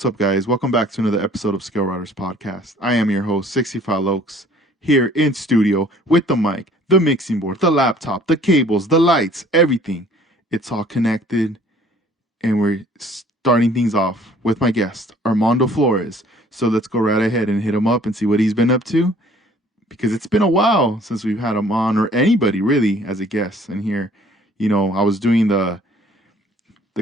what's up, guys? Welcome back to another episode of Skill Riders Podcast. I am your host, 65 Lokes, here in studio with the mic, the mixing board, the laptop, the cables, the lights, everything. It's all connected, and we're starting things off with my guest, Armando Flores. So let's go right ahead and hit him up and see what he's been up to, because it's been a while since we've had him on, or anybody really, as a guest. And here, I was doing the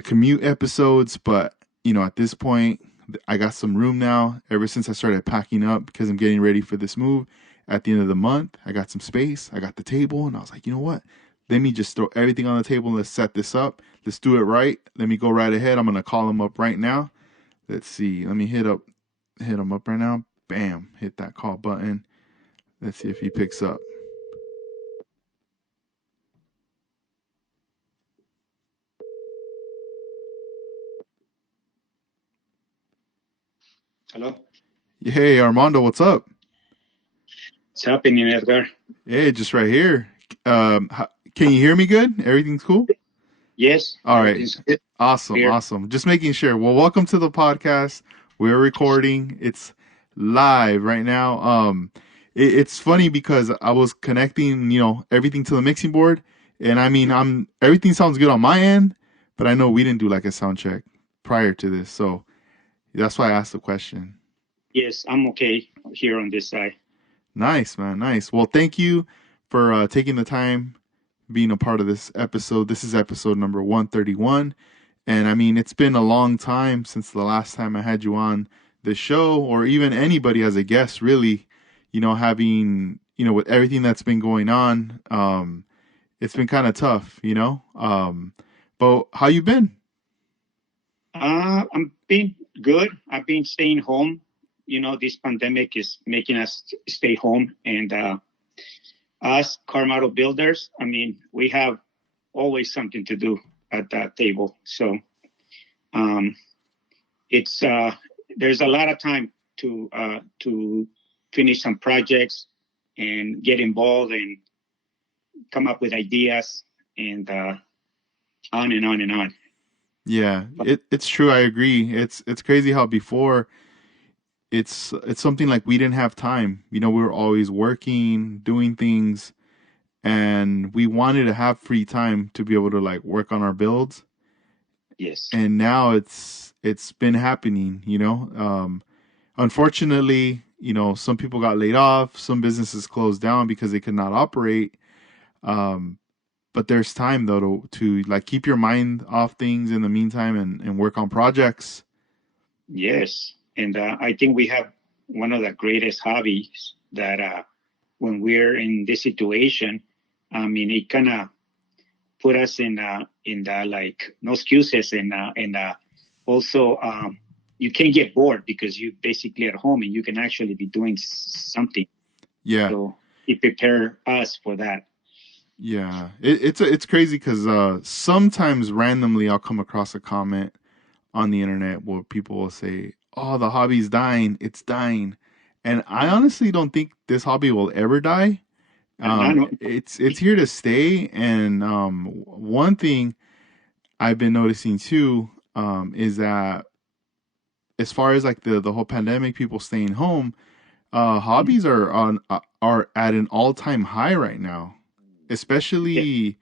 commute episodes, but at this point, I got some room now. Ever since I started packing up, because I'm getting ready for this move at the end of the month, I got some space. I got the table, and I was like, you know what? Let me just throw everything on the table and let's set this up. Let's do it right. Let me go right ahead. I'm gonna call him up right now. Let's see. Let me hit him up right now. Bam! Hit that call button. Let's see if he picks up. Hello. Hey, Armando, what's up? What's happening, Edgar? Hey, just right here. Can you hear me good? Everything's cool? Yes. All right. Good. Awesome. Here. Awesome. Just making sure. Well, welcome to the podcast. We're recording. It's live right now. It's funny because I was connecting, everything to the mixing board, and I mean, everything sounds good on my end, but I know we didn't do like a sound check prior to this, so that's why I asked the question. Yes, I'm okay here on this side. Nice, man. Nice. Well, thank you for taking the time, being a part of this episode. This is episode number 131. And I mean, it's been a long time since the last time I had you on the show, or even anybody as a guest, really, having, with everything that's been going on, it's been kind of tough, but how you been? I'm being good. I've been staying home. This pandemic is making us stay home, and us car model builders, I mean, we have always something to do at that table. So it's there's a lot of time to finish some projects and get involved and come up with ideas, and on and on and on. Yeah, it's true. I agree. It's crazy how before it's something like we didn't have time. We were always working, doing things, and we wanted to have free time to be able to like work on our builds. Yes. And now it's been happening, unfortunately, some people got laid off, some businesses closed down because they could not operate. But there's time though to like keep your mind off things in the meantime and work on projects. Yes. And I think we have one of the greatest hobbies that when we're in this situation, I mean, it kind of put us in the like no excuses, and also you can't get bored because you basically at home and you can actually be doing something. Yeah. So it prepare us for that. Yeah, it's crazy because sometimes randomly I'll come across a comment on the internet where people will say, "Oh, the hobby's dying. It's dying," and I honestly don't think this hobby will ever die. It's here to stay. And one thing I've been noticing too is that as far as like the whole pandemic, people staying home, hobbies are at an all-time high right now, especially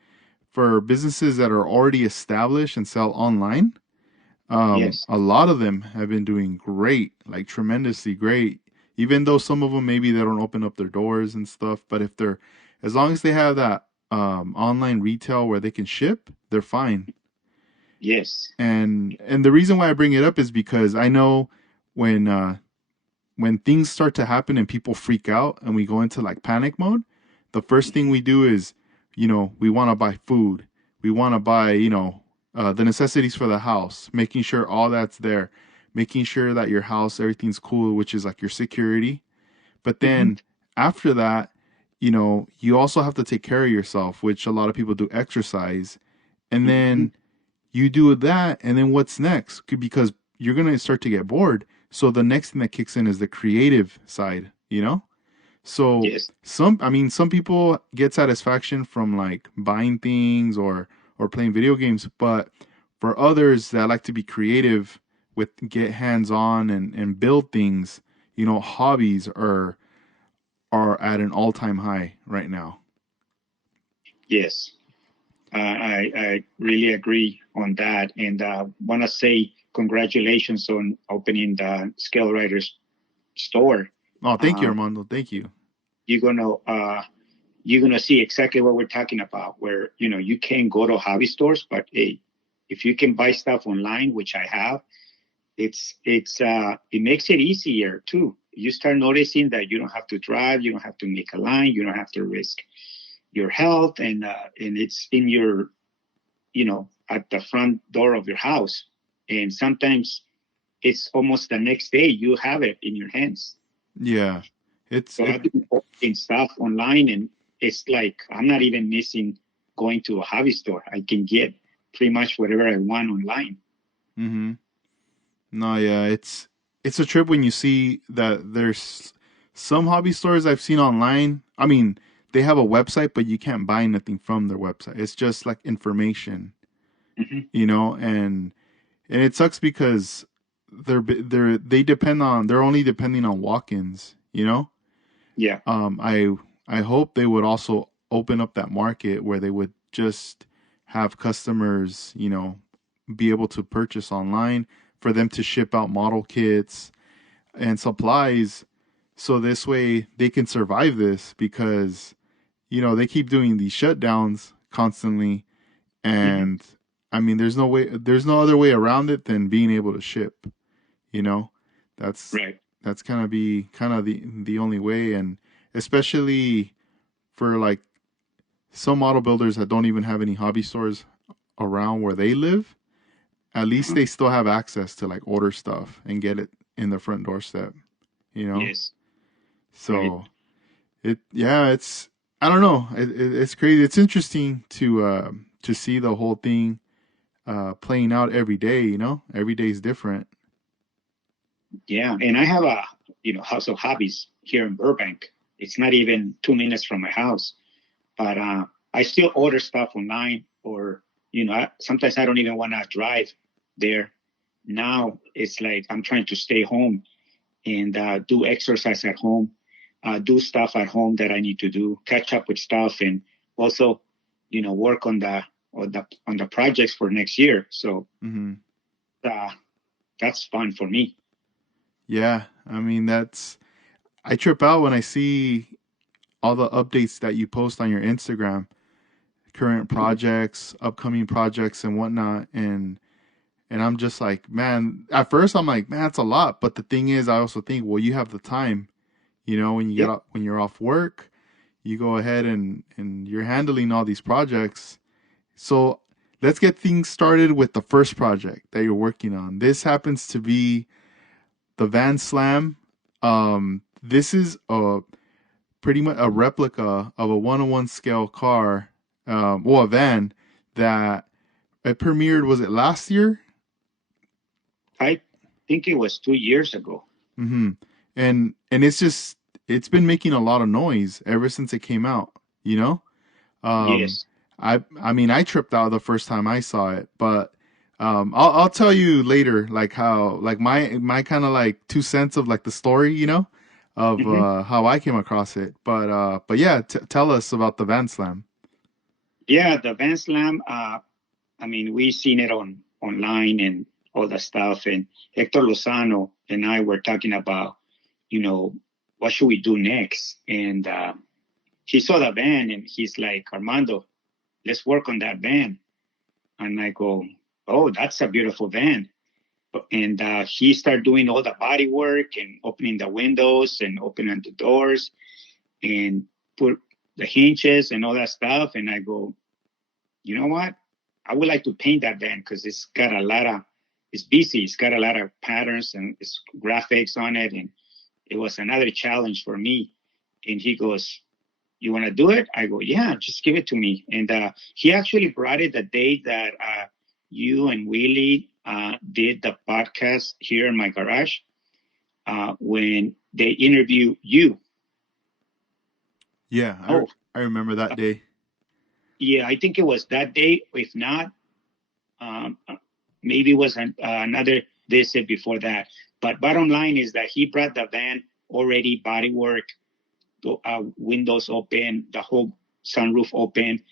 for businesses that are already established and sell online. Yes. A lot of them have been doing great, like tremendously great, even though some of them maybe they don't open up their doors and stuff. But as long as they have that online retail where they can ship, they're fine. Yes. And the reason why I bring it up is because I know when things start to happen and people freak out and we go into like panic mode, the first thing we do is, we want to buy food. We want to buy, the necessities for the house, making sure all that's there, making sure that your house, everything's cool, which is like your security. But then after that, you also have to take care of yourself, which a lot of people do exercise. And then you do that. And then what's next? Because you're going to start to get bored. So the next thing that kicks in is the creative side, So Yes. some people get satisfaction from like buying things or playing video games, but for others that like to be creative, with get hands on and build things, hobbies are at an all time high right now. Yes, I really agree on that, and want to say congratulations on opening the Scale Writers store. Oh, thank you, Uh, Armando. Thank you. you're gonna you're gonna see exactly what we're talking about. Where you can go to hobby stores, but hey, if you can buy stuff online, which I have, it makes it easier too. You start noticing that you don't have to drive, you don't have to make a line, you don't have to risk your health, and it's in your at the front door of your house, and sometimes it's almost the next day you have it in your hands. Yeah, it's So it. I've been ordering stuff online, and it's like I'm not even missing going to a hobby store. I can get pretty much whatever I want online. Mm-hmm. No, yeah, it's a trip when you see that there's some hobby stores I've seen online. I mean, they have a website, but you can't buy nothing from their website. It's just like information, Hmm. and it sucks because they're only depending on walk-ins. Yeah. I hope they would also open up that market where they would just have customers, be able to purchase online for them to ship out model kits and supplies so this way they can survive this because they keep doing these shutdowns constantly, Hmm. and I mean there's no other way around it than being able to ship, you know that's Right. that's kind of the only way, and especially for like some model builders that don't even have any hobby stores around where they live, at least Uh-huh. they still have access to like order stuff and get it in the front doorstep, you know? Yes. Right. So yeah, I don't know. It's crazy. It's interesting to see the whole thing, playing out every day, every day is different. Yeah. And I have a house of hobbies here in Burbank. It's not even 2 minutes from my house, but I still order stuff online, or sometimes I don't even want to drive there. Now it's like I'm trying to stay home and do exercise at home, do stuff at home that I need to do, catch up with stuff, and also, work on the projects for next year. So Hmm. uh, that's fun for me. Yeah. I mean, I trip out when I see all the updates that you post on your Instagram, current projects, upcoming projects and whatnot. And I'm just like, man, at first I'm like, man, that's a lot. But the thing is, I also think, well, you have the time, when Yeah. when you're off work, you go ahead and you're handling all these projects. So let's get things started with the first project that you're working on. This happens to be the Van Slam. This is a pretty much a replica of a 101 scale car, a van that it premiered. Was it last year? I think it was 2 years ago. Mm-hmm. And it's been making a lot of noise ever since it came out. You know, um, Yes. I mean I tripped out the first time I saw it, but I'll tell you later like how like my kind of like 2 cents of like the story, of Hmm. how I came across it. But yeah, tell us about the Van Slam. Yeah, the Van Slam. I mean, we seen it online and all that stuff. And Hector Lozano and I were talking about, you know, what should we do next? And he saw the van and he's like, Armando, let's work on that van. And I go, oh, that's a beautiful van. And he started doing all the body work and opening the windows and opening the doors and put the hinges and all that stuff. And I go, you know what? I would like to paint that van because it's busy. It's got a lot of patterns and it's graphics on it. And it was another challenge for me. And he goes, you want to do it? I go, yeah, just give it to me. And he actually brought it the day that you and Willie did the podcast here in my garage when they interview you. Yeah, Oh, I remember that day. yeah, I think it was that day. If not, um, maybe it was another. visit before that. But bottom line is that he brought the van already bodywork, windows open, the whole sunroof open.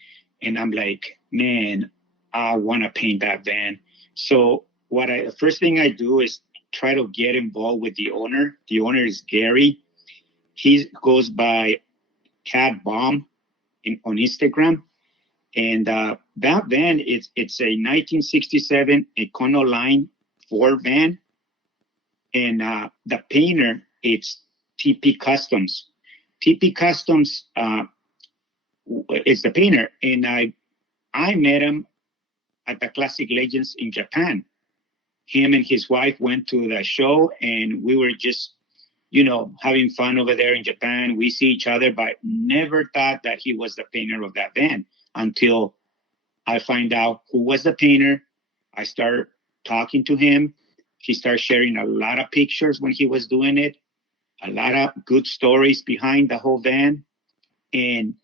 And I'm like, man, I want to paint that van. So the first thing I do is try to get involved with the owner. The owner is Gary. He goes by Cat Bomb on Instagram. And that van, it's a 1967 Econoline Ford van. And the painter, it's TP Customs. TP Customs is the painter. And I met him at the Classic Legends in Japan. Him and his wife went to the show, and we were just, having fun over there in Japan. We see each other, but never thought that he was the painter of that van until I find out who was the painter. I start talking to him. He started sharing a lot of pictures when he was doing it, a lot of good stories behind the whole van. And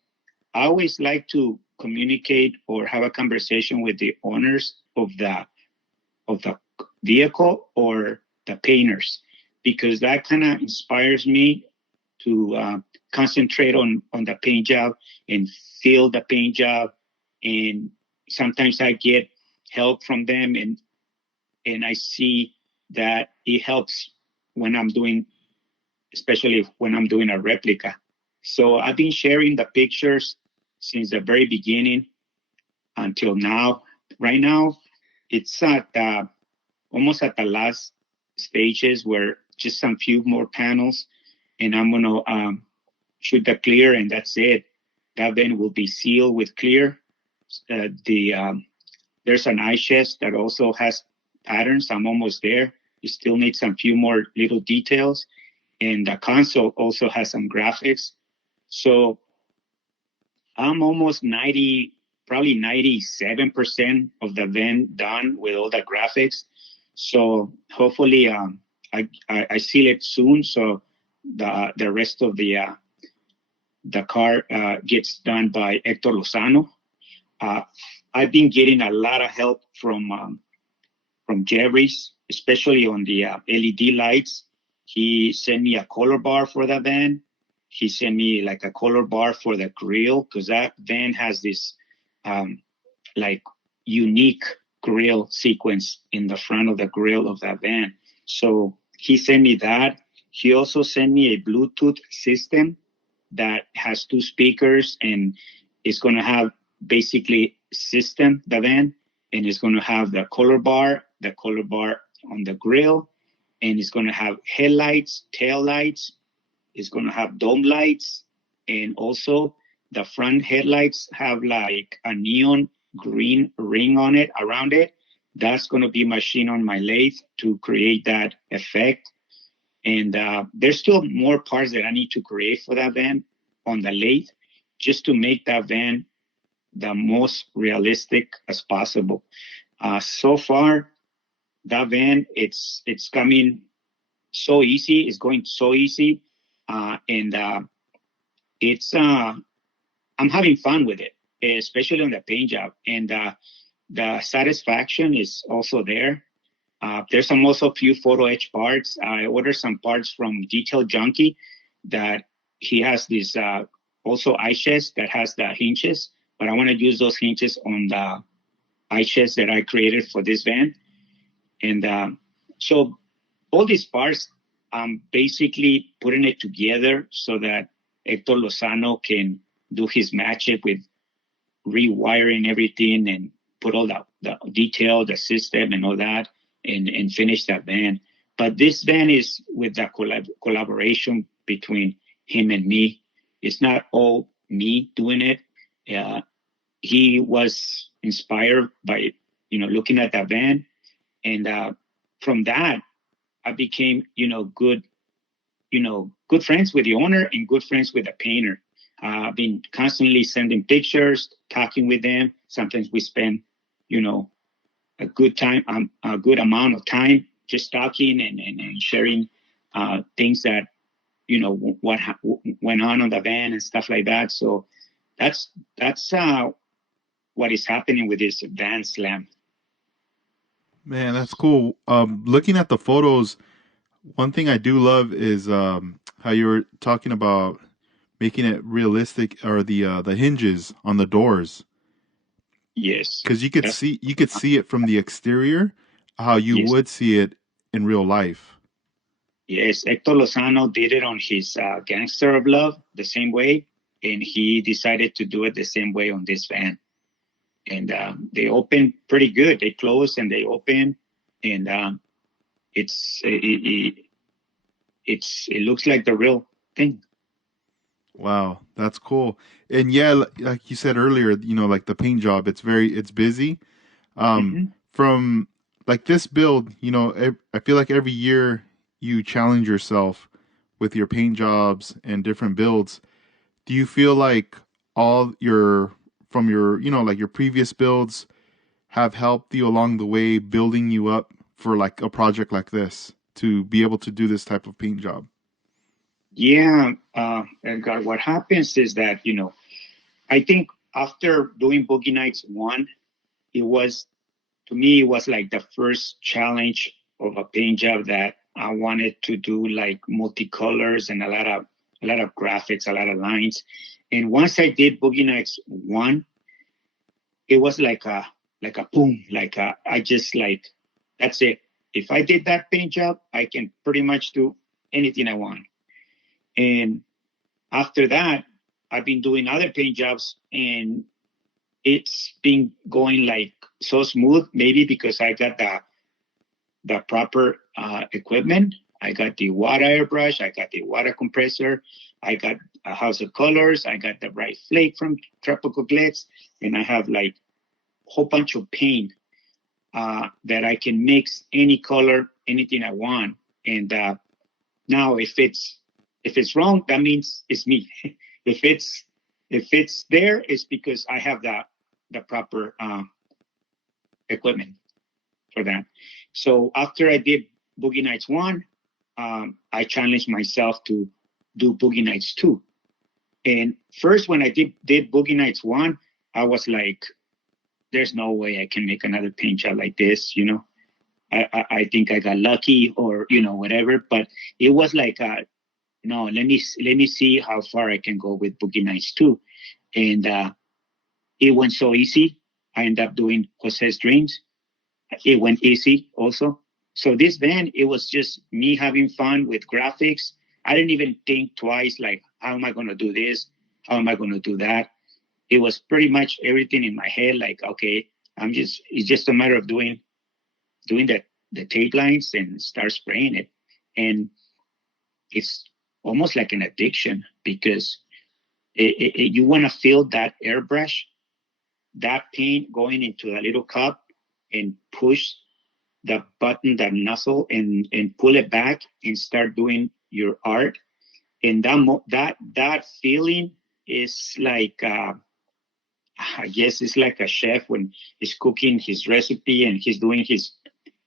I always like to communicate or have a conversation with the owners of the vehicle or the painters, because that kind of inspires me to concentrate on the paint job and feel the paint job. And sometimes I get help from them, and I see that it helps when I'm doing, especially when I'm doing a replica. So I've been sharing the pictures since the very beginning until now. Right now, it's at almost at the last stages where just some few more panels, and I'm going to shoot the clear, and that's it. That van will be sealed with clear. There's an eye chest that also has patterns. I'm almost there. You still need some few more little details. And the console also has some graphics. So I'm almost probably 97% of the van done with all the graphics. So hopefully I seal it soon. So the rest of the car gets done by Hector Lozano. I've been getting a lot of help from Jerry's, especially on the LED lights. He sent me a color bar for the van. He sent me like a color bar for the grill, because that van has this like unique grill sequence in the front of the grill of that van. So he sent me that. He also sent me a Bluetooth system that has 2 speakers, and it's going to have basically system, the van, and it's going to have the color bar on the grill, and it's going to have headlights, tail lights. It's going to have dome lights, and also the front headlights have like a neon green ring on it, around it. That's going to be machined on my lathe to create that effect. And there's still more parts that I need to create for that van on the lathe, just to make that van the most realistic as possible. So far, that van, it's coming so easy. It's going so easy. And it's I'm having fun with it, especially on the paint job. And the satisfaction is also there. There's some also few photo etch parts. I ordered some parts from Detail Junkie that he has this also eye chest that has the hinges, but I want to use those hinges on the eye chest that I created for this van. And so all these parts, I'm basically putting it together so that Hector Lozano can do his magic with rewiring everything and put all the detail, the system and all that, and finish that van. But this van is with the collaboration between him and me. It's not all me doing it. He was inspired by, looking at that van. And from that, I became, good friends with the owner and good friends with the painter. I've been constantly sending pictures, talking with them. Sometimes we spend, a good amount of time just talking and sharing things that, what went on the van and stuff like that. So that's what is happening with this van slam. Man, that's cool. Looking at the photos, one thing I do love is how you were talking about making it realistic, or the hinges on the doors, Yes, because that's you could see it from the exterior, how you yes, would see it in real life. yes. Hector Lozano did it on his Gangster of Love the same way, and he decided to do it the same way on this van. And they open pretty good. They close and they open, and it's it looks like the real thing. Wow, that's cool. And yeah, like you said earlier, like the paint job, it's busy. Hmm. From like this build, I feel like every year you challenge yourself with your paint jobs and different builds. Do you feel like all your from your, like your previous builds have helped you along the way, building you up for like a project like this to be able to do this type of paint job? Yeah, Edgar. What happens is that I think after doing Boogie Nights one, it was to me it was like the first challenge of a paint job that I wanted to do like multicolors and a lot of graphics, a lot of lines. And once I did Boogie Nights one, it was like a boom, I just like that's it. If I did that paint job, I can pretty much do anything I want. And after that, I've been doing other paint jobs, and it's been going like so smooth. Maybe because I got the proper equipment. I got the water airbrush. I got the water compressor. I got a house of colors. I got the right flake from Tropical Glitz, and I have like a whole bunch of paint that I can mix any color, anything I want. And now, if it's wrong, that means it's me. if it's if it's there, it's because I have the proper equipment for that. So after I did Boogie Nights one, I challenged myself to do Boogie Nights two. And first, when I did Boogie Nights one, I was like, "There's no way I can make another paint job like this." I think I got lucky, or whatever. But it was like, no, let me see how far I can go with Boogie Nights two, and it went so easy. I ended up doing Jose's Dreams. It went easy also. So this band, it was just me having fun with graphics. I didn't even think twice, like, how am I going to do this? How am I going to do that? It was pretty much everything in my head. Like, okay, it's just a matter of doing the tape lines and start spraying it. And it's almost like an addiction because you want to feel that airbrush, that paint going into a little cup and push the button, that nozzle, and pull it back and start doing your art. And that feeling is like I guess it's like a chef when he's cooking his recipe and he's doing his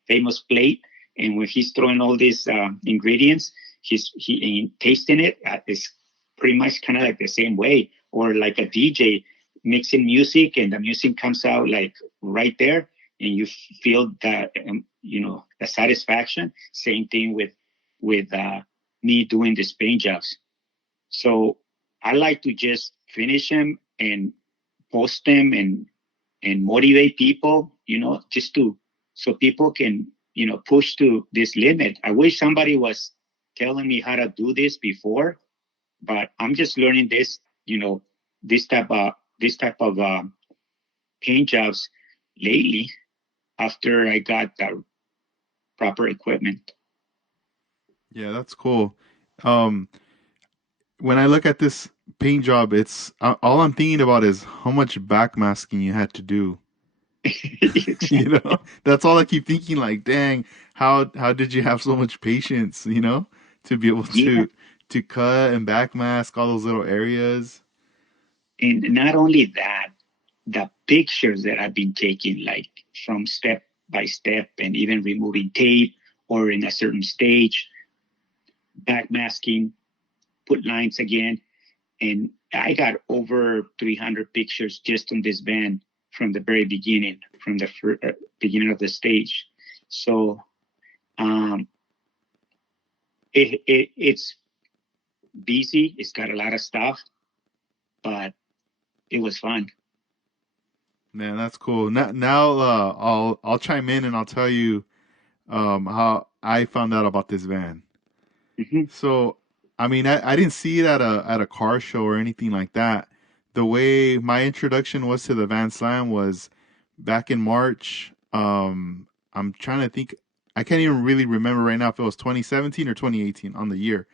famous plate, and when he's throwing all these ingredients, he tasting it. It's pretty much kind of like the same way, or like a DJ mixing music, and the music comes out like right there, and you feel that the satisfaction. Same thing with me doing these paint jobs. So I like to just finish them and post them and motivate people, just to so people can, push to this limit. I wish somebody was telling me how to do this before, but I'm just learning this, this type of paint jobs lately after I got the proper equipment. Yeah, that's cool. Um, when I look at this paint job, it's all I'm thinking about is how much backmasking you had to do. That's all I keep thinking. Like, dang, how did you have so much patience? To be able Yeah, to cut and backmask all those little areas. and not only that, the pictures that I've been taking, like from step by step, and even removing tape or in a certain stage, backmasking, put lines again. And I got over 300 pictures just on this band from the very beginning, from the beginning of the stage. So um, it's busy. It's got a lot of stuff, but it was fun. Man, that's cool. Now, I'll chime in and I'll tell you how I found out about this van. Hmm. So, I mean, I didn't see it at a car show or anything like that. The way my introduction was to the Van Slam was back in March. I'm trying to think. I can't even really remember right now if it was 2017 or 2018 on the year,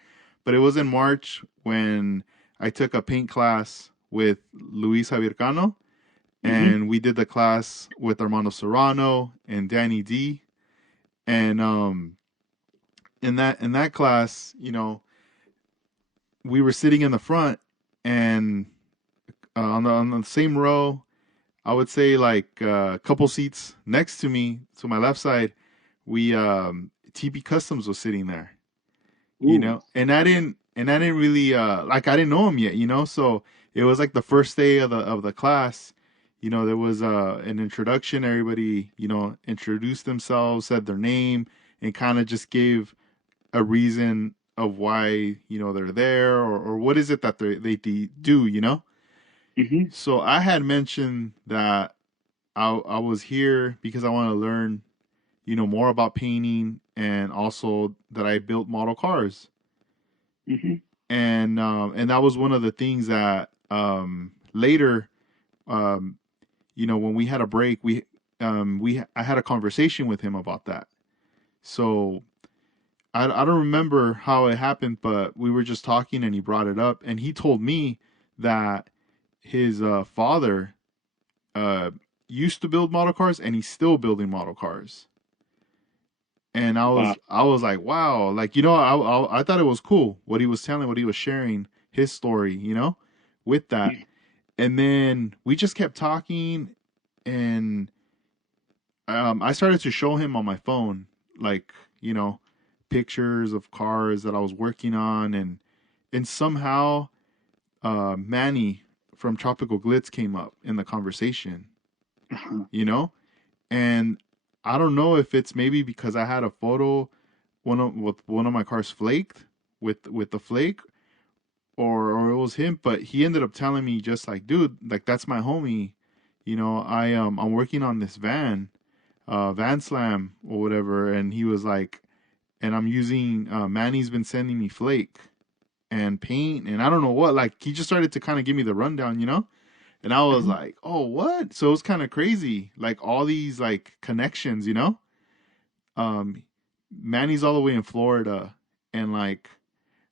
but it was in March when I took a paint class with Luis Javier Cano, Hmm. and we did the class with Armando Serrano and Danny D. And in that class, we were sitting in the front, and on the same row, I would say like a couple seats next to me, to my left side, we TP Customs was sitting there, Ooh. and I didn't really like I didn't know him yet, so it was like the first day of the class. There was an introduction. Everybody, introduced themselves, said their name, and kind of just gave a reason of why they're there, or what is it that they do. Hmm. So I had mentioned that I was here because I want to learn more about painting, and also that I built model cars. Hmm. And that was one of the things that later, um, when we had a break, I had a conversation with him about that. So I don't remember how it happened, but we were just talking and he brought it up, and he told me that his father uh, used to build model cars, and he's still building model cars. And Wow. I was like, wow, like I thought it was cool what he was telling, what he was sharing, his story, with that. And then we just kept talking, and I started to show him on my phone, like, pictures of cars that I was working on, and somehow Manny from Tropical Glitz came up in the conversation, Uh-huh. you know, and I don't know if it's maybe because I had a photo with one of my cars flaked with the flake, or it was him, but he ended up telling me just like, dude, like that's my homie. I'm working on this van slam or whatever, and he was like, and I'm using Manny's been sending me flake and paint and I don't know what, like he just started to kind of give me the rundown, and I was Uh-huh. like, oh, what? So it was kind of crazy, like all these like connections, um Manny's all the way in Florida, and like,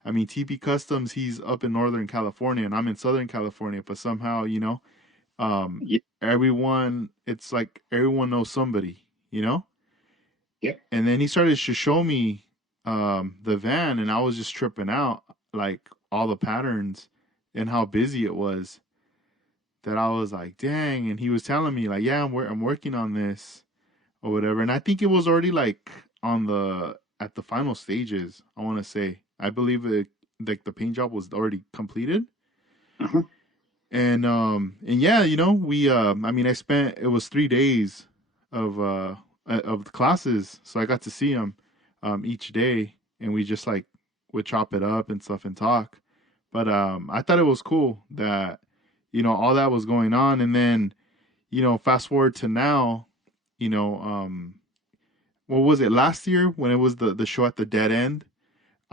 I mean, TP Customs, he's up in Northern California and I'm in Southern California, but somehow, um, Yeah. it's like everyone knows somebody, you know? Yeah. And then he started to show me the van, and I was just tripping out, like all the patterns and how busy it was, that I was like, dang. And he was telling me, like, yeah, I'm working on this or whatever. And I think it was already like at the final stages, I want to say. I believe it, like the paint job was already completed. Uh-huh. And yeah, we I mean, I spent, it was 3 days of the classes, so I got to see him each day, and we just like would chop it up and stuff and talk. But I thought it was cool that all that was going on. And then fast forward to now, you know what was it, last year when it was the show at the dead end.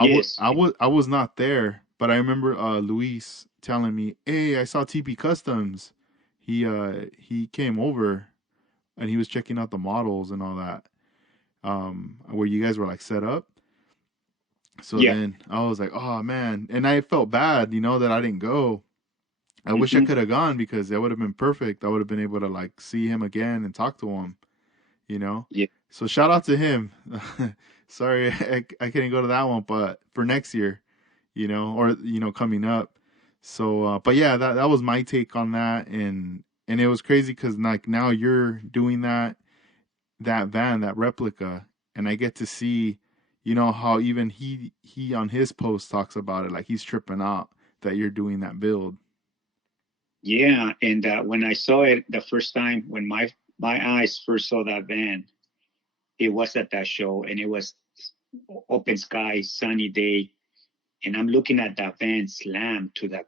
Yes. I was not there, but I remember Luis telling me, "Hey, I saw TP Customs. He came over and he was checking out the models and all that. Where you guys were like set up." So Yeah. then I was like, "Oh man," and I felt bad, that I didn't go. I wish I Hmm. could have gone because that would have been perfect. I would have been able to like see him again and talk to him, you know. Yeah. So shout out to him. Sorry, I couldn't go to that one, but for next year, or coming up. So, but yeah, that was my take on that, and it was crazy because like now you're doing that van, that replica, and I get to see, how even he on his post talks about it, like he's tripping out that you're doing that build. Yeah. And when I saw it the first time, when my eyes first saw that van, it was at that show, and it was open sky, sunny day, and I'm looking at that van slam to the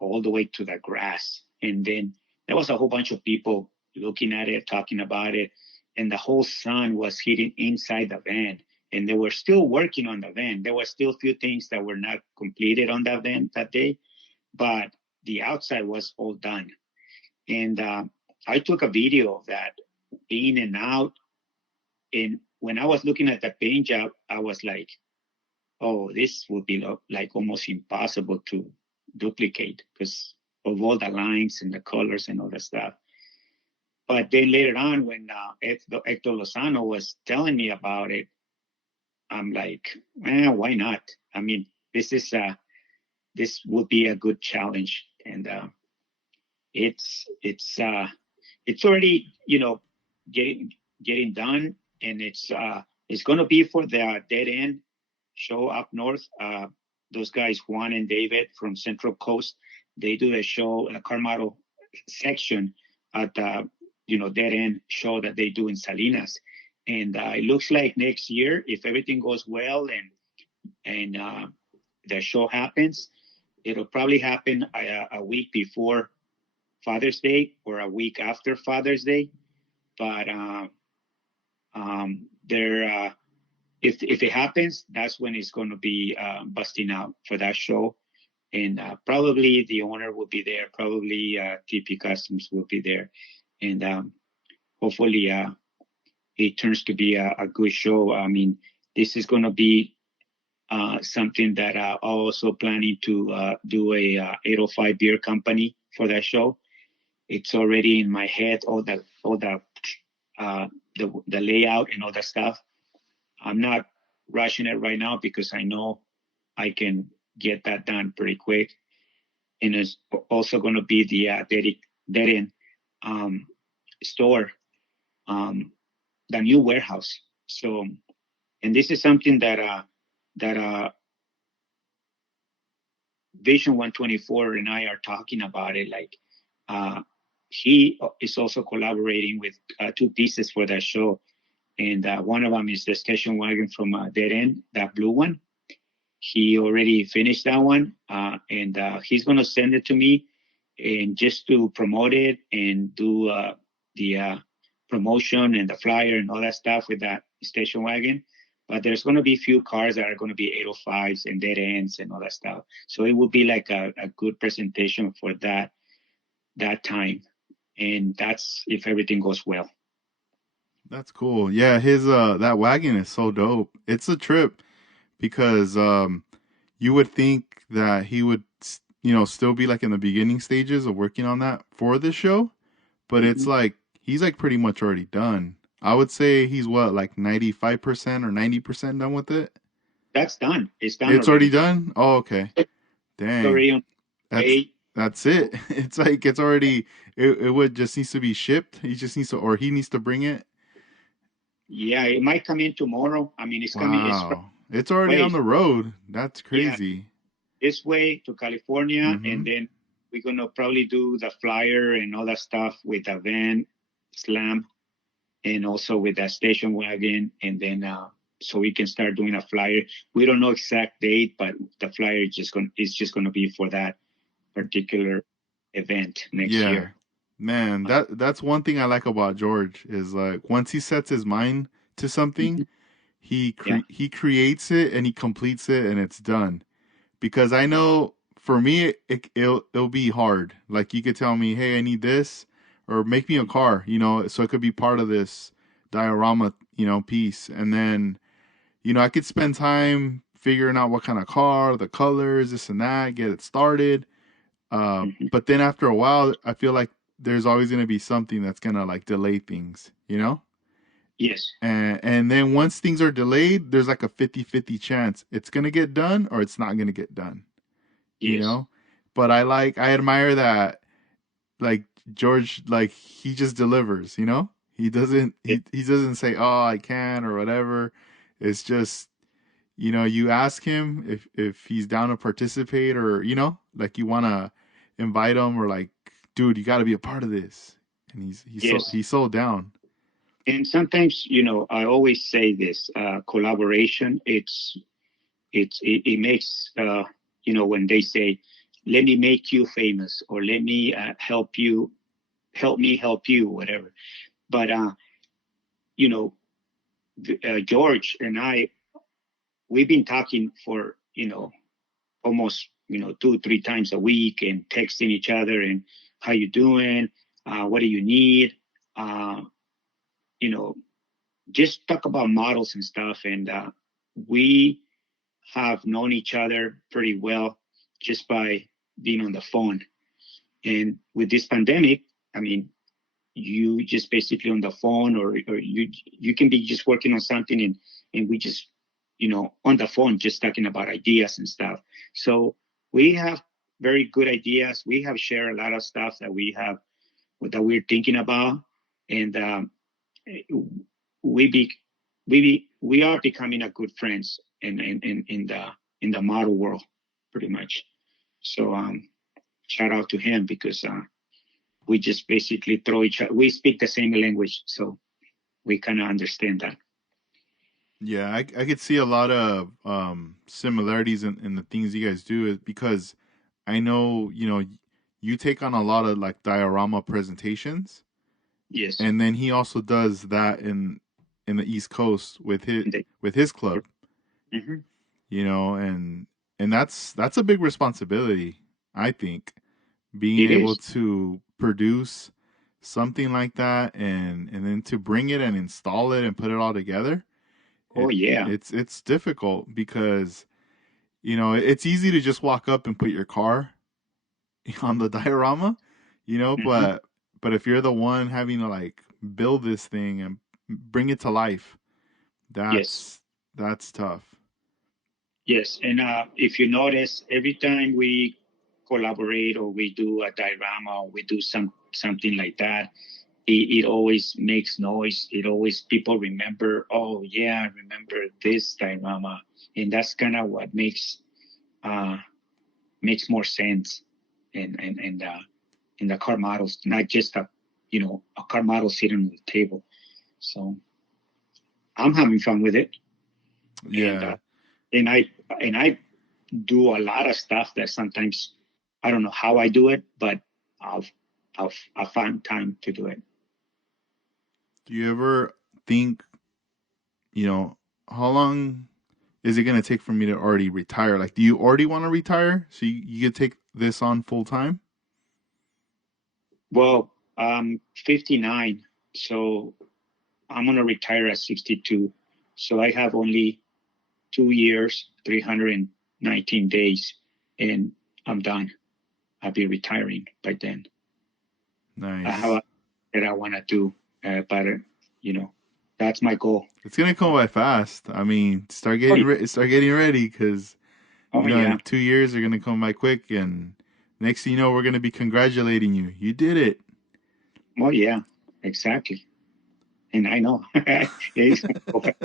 all the way to the grass, and then there was a whole bunch of people looking at it, talking about it, and the whole sun was hitting inside the van, and they were still working on the van. There were still a few things that were not completed on that van that day, but the outside was all done. And I took a video of that in and out. And when I was looking at the paint job, I was like, oh, this would be like almost impossible to duplicate because of all the lines and the colors and all that stuff. But then later on, when Hector Lozano was telling me about it, I'm like, why not? I mean, this would be a good challenge, and it's it's uh, it's already getting done, and it's going to be for the Dead End show up north. Those guys Juan and David from Central Coast, they do a show, a Carmado section at the Dead End show that they do in Salinas, and it looks like next year, if everything goes well and the show happens, it'll probably happen a week before Father's Day or a week after Father's Day. But there, if it happens, that's when it's going to be busting out for that show, and probably the owner will be there. Probably TP Customs will be there, and hopefully it turns to be a good show. I mean, this is going to be something that I'm also planning to do a 805 beer company for that show. It's already in my head, all the layout and all that stuff. I'm not rushing it right now because I know I can get that done pretty quick. And it's also going to be the Dead End store, the new warehouse. So, and this is something that Vision 124 and I are talking about it. Like, he is also collaborating with two pieces for that show. And one of them is the station wagon from Dead End, that blue one. He already finished that one, and he's going to send it to me, and just to promote it and do the promotion and the flyer and all that stuff with that station wagon. But there's going to be a few cars that are going to be 805s and Dead Ends and all that stuff. So it will be like a good presentation for that time, and that's if everything goes well. That's cool. Yeah, his that wagon is so dope. It's a trip because you would think that he would still be like in the beginning stages of working on that for this show, but it's like he's like pretty much already done. I would say he's what, like 95% or 90% done with it. That's done. It's done It's already done. Oh, okay. It's Dang. already on That's way. that's it. It's like it's already it would just needs to be shipped. He just needs to, or he needs to bring it. Yeah, it might come in tomorrow. I mean, it's coming. It's from Wow. It's already on way. the road. That's Yeah, crazy. this way to California, Mm-hmm. and then we're gonna probably do the flyer and all that stuff with the van slam, and also with that station wagon, and then so we can start doing a flyer. We don't know exact date, but the flyer is just gonna be for that particular event next Yeah. year. Man, that's one thing I like about George is like once he sets his mind to something, Mhm. Yeah. he creates it and he completes it and it's done. Because I know for me it'll be hard. Like you could tell me, "Hey, I need this," or make me a car, so it could be part of this diorama, piece. And then, I could spend time figuring out what kind of car, the colors, this and that, get it started. Hmm. But then after a while, I feel like there's always going to be something that's going to like delay things. Yes. And then once things are delayed, there's like a 50-50 chance it's going to get done or it's not going to get done, you Yes. know? But I admire that, like George, like he just delivers. He doesn't say, "Oh, I can," or whatever. It's just, you ask him if he's down to participate, or like you want to invite him, or like, dude, you got to be a part of this, and he's Yes. so down. And sometimes, I always say this, collaboration, it makes, when they say, let me make you famous, or let me help you, help me help you, whatever. But, you know, George and I, we've been talking for, almost, 2, 3 times a week, and texting each other, and how you doing? What do you need? Uh, you know, just talk about models and stuff. And we have known each other pretty well just by being on the phone. And with this pandemic, I mean, you just basically on the phone, or you can be just working on something, and we just, on the phone, just talking about ideas and stuff. So we have very good ideas. We have shared a lot of stuff that we're thinking about. And we be we are becoming a good friends in the model world, pretty much. So shout out to him, because we just basically throw each other. We speak the same language, so we kind of understand that. Yeah, I could see a lot of similarities in the things you guys do, because I know, you take on a lot of like diorama presentations, Yes. and then he also does that in the East Coast with his club, Mm-hmm. and that's a big responsibility, I think, being It able is. to produce something like that, and then to bring it and install it and put it all together. Oh yeah. It's difficult because it's easy to just walk up and put your car on the diorama, Mm-hmm. but if you're the one having to like build this thing and bring it to life, Yes. that's tough. Yes. And if you notice, every time we collaborate, or we do a diorama, or we do something like that, it always makes noise. It always, people remember, oh yeah, I remember this diorama. And that's kind of what uh, makes more sense in the car models, not just a car model sitting on the table. So I'm having fun with it. And Yeah. and I do a lot of stuff that sometimes I don't know how I do it, but I'll I'll find time to do it. Do you ever think, you know, how long is it going to take for me to already retire? Like, do you already want to retire so you could take this on full time? Well, I'm 59, so I'm gonna retire at 62. So I have only 2 years, 319 days, and I'm done. I'll be retiring by then. I have Nice. a that I want to do, but you know, that's my goal. It's gonna come by fast. I mean, Oh yeah, start getting ready, because oh in yeah, 2 years are gonna come by quick, and next thing you know, we're gonna be congratulating you. You did it. oh yeah, exactly. And I know it's gonna go fast.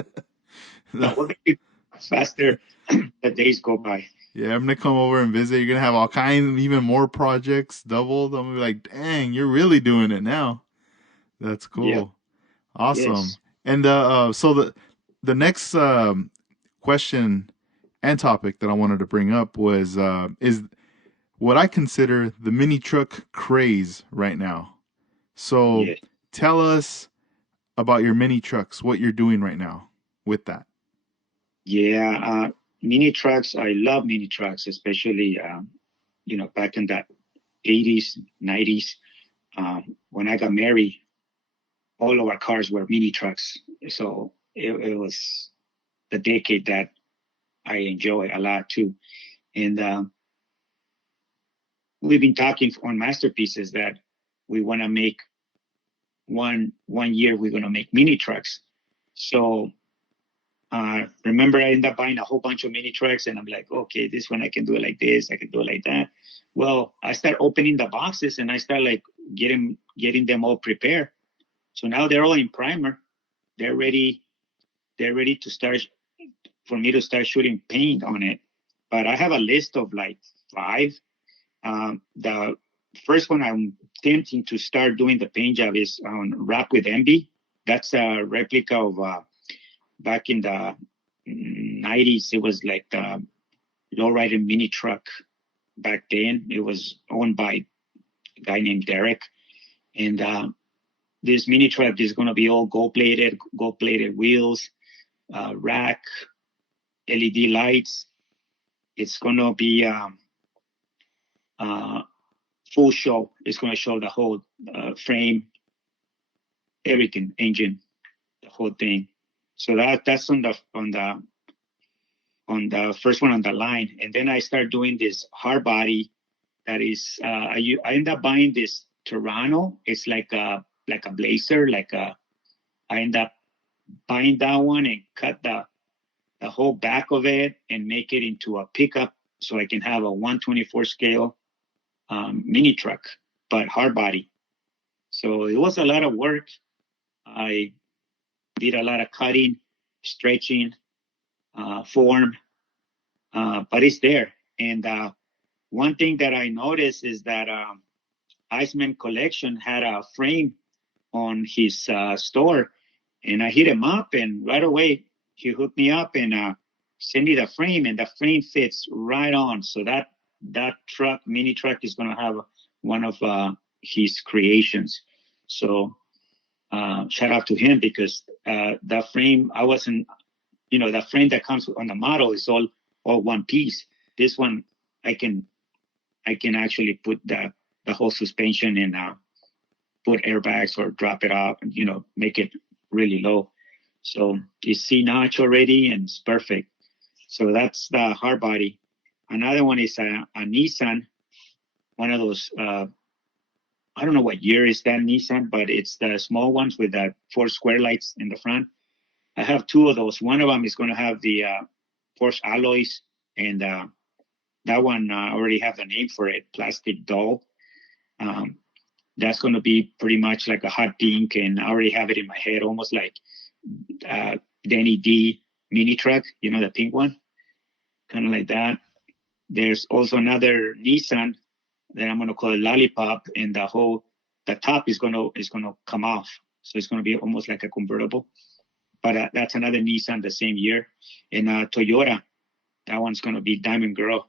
No, we're gonna be faster. The days go by. Yeah, I'm gonna come over and visit. You're gonna have all kinds, even more projects doubled. I'm gonna be like, dang, you're really doing it now. That's Yeah. cool. Awesome. Yes. And so the next question and topic that I wanted to bring up was is what I consider the mini truck craze right now. So Yes. tell us about your mini trucks, what you're doing right now with that. Yeah. Mini trucks. I love mini trucks, especially back in the 80s, 90s. When I got married, all of our cars were mini trucks. So it was the decade that I enjoy a lot too. And we've been talking on masterpieces that we want to make one year we're going to make mini trucks. So remember, I ended up buying a whole bunch of mini trucks, and I'm like, okay, this one I can do it like this, I can do it like that. Well, I start opening the boxes, and I start like getting them all prepared. So now they're all in primer. They're ready. They're ready to start for me to start shooting paint on it. But I have a list of like five. The first one I'm tempting to start doing the paint job is on Wrap with Envy. that's a replica of back in the 90s. It was like the lowrider mini truck back then. It was owned by a guy named Derek. And this mini truck is going to be all gold plated wheels, rack, LED lights. It's going to be full show. It's going to show the whole frame, everything, engine, the whole thing. So that's on the first one on the line. And then I start doing this hard body. That is, I end up buying this Toronto. It's like a Blazer. I end up buying that one and cut the whole back of it and make it into a pickup so I can have a 124 scale mini truck, but hard body. So it was a lot of work. I did a lot of cutting, stretching, form, but it's there. And one thing that I noticed is that Iceman Collection had a frame on his store, and I hit him up, and right away he hooked me up and sent me the frame, and the frame fits right on. So that mini truck is going to have one of his creations. So shout out to him, because the frame, I wasn't, the frame that comes on the model is all one piece. This one, I can actually put the whole suspension and put airbags or drop it off and, make it really low. So it's C-notch already and it's perfect. So that's the hard body. Another one is a Nissan, one of those, I don't know what year is that Nissan, but it's the small ones with the 4 square lights in the front. I have 2 of those. One of them is going to have the Porsche alloys, and that one I already have the name for it, Plastic Doll. That's going to be pretty much like a hot pink, and I already have it in my head, almost like Danny D mini truck, the pink one, kind of like that. There's also another Nissan that I'm going to call it Lollipop, and the top is going to come off, so it's going to be almost like a convertible. But that's another Nissan the same year. And Toyota, that one's going to be Diamond Girl.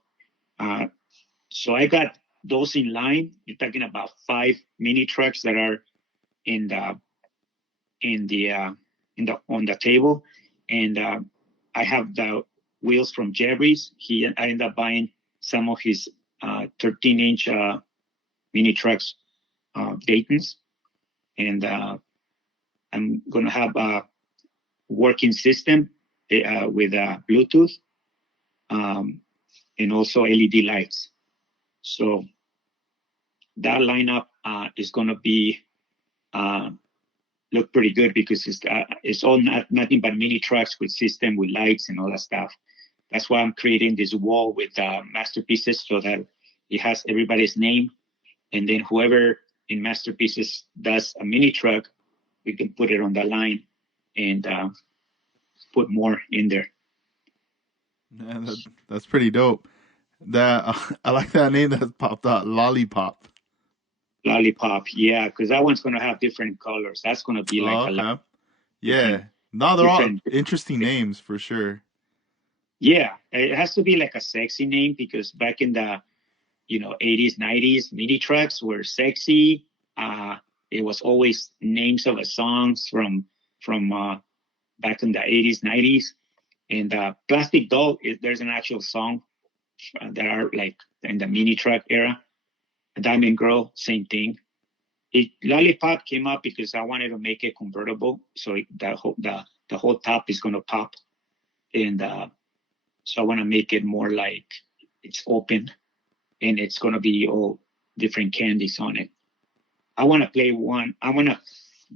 So I got those in line. You're talking about 5 mini trucks that are on the table, and I have the wheels from Jerry's. I ended up buying some of his 13-inch mini trucks, Dayton's, and I'm gonna have a working system with Bluetooth, and also LED lights. So that lineup is going to be look pretty good, because it's all nothing but mini trucks with system, with lights and all that stuff. That's why I'm creating this wall with masterpieces, so that it has everybody's name, and then whoever in masterpieces does a mini truck, we can put it on the line and put more in there. Man, that's pretty dope. I like that name that popped out, Lollipop. Lollipop, yeah, because that one's going to have different colors. That's going to be like Oh, a lot okay. different, Yeah. No, they're all different. interesting names for sure. Yeah, it has to be like a sexy name, because back in the 80s, 90s, mini trucks were sexy. It was always names of the songs from back in the 80s, 90s. And Plastic Doll, there's an actual song that are like in the mini truck era. Diamond Girl, same thing. Lollipop came up because I wanted to make it convertible, so the whole top is going to pop, and so I want to make it more like it's open, and it's going to be all different candies on it. I want to play one. I want to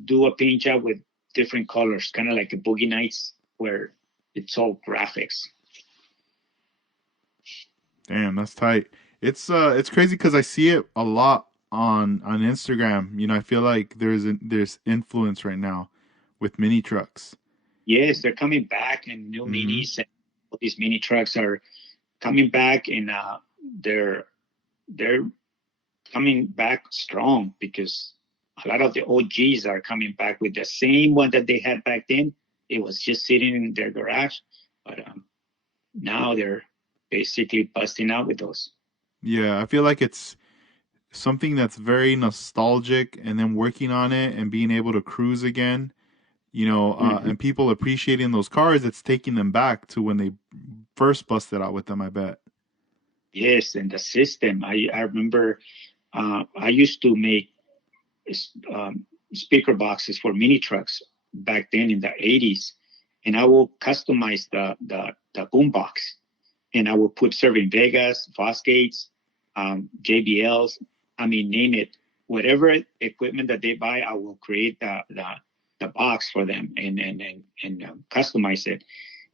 do a paint job with different colors, kind of like a Boogie Nights, where it's all graphics. Damn, that's tight. It's crazy because I see it a lot on Instagram. I feel like there's influence right now with mini trucks. Yes, they're coming back, and new Mm-hmm. minis, and all these mini trucks are coming back, and they're coming back strong, because a lot of the OGs are coming back with the same one that they had back then. It was just sitting in their garage, but now they're basically busting out with those. Yeah, I feel like it's something that's very nostalgic, and then working on it and being able to cruise again, Mhm. and people appreciating those cars, it's taking them back to when they first busted out with them, I bet. Yes, and the system. I remember I used to make um, speaker boxes for mini trucks back then in the 80s, and I will customize the boom box, and I will put Serving Vegas, Fosgates, JBLs. I mean, name it. Whatever equipment that they buy, I will create the box for them and customize it.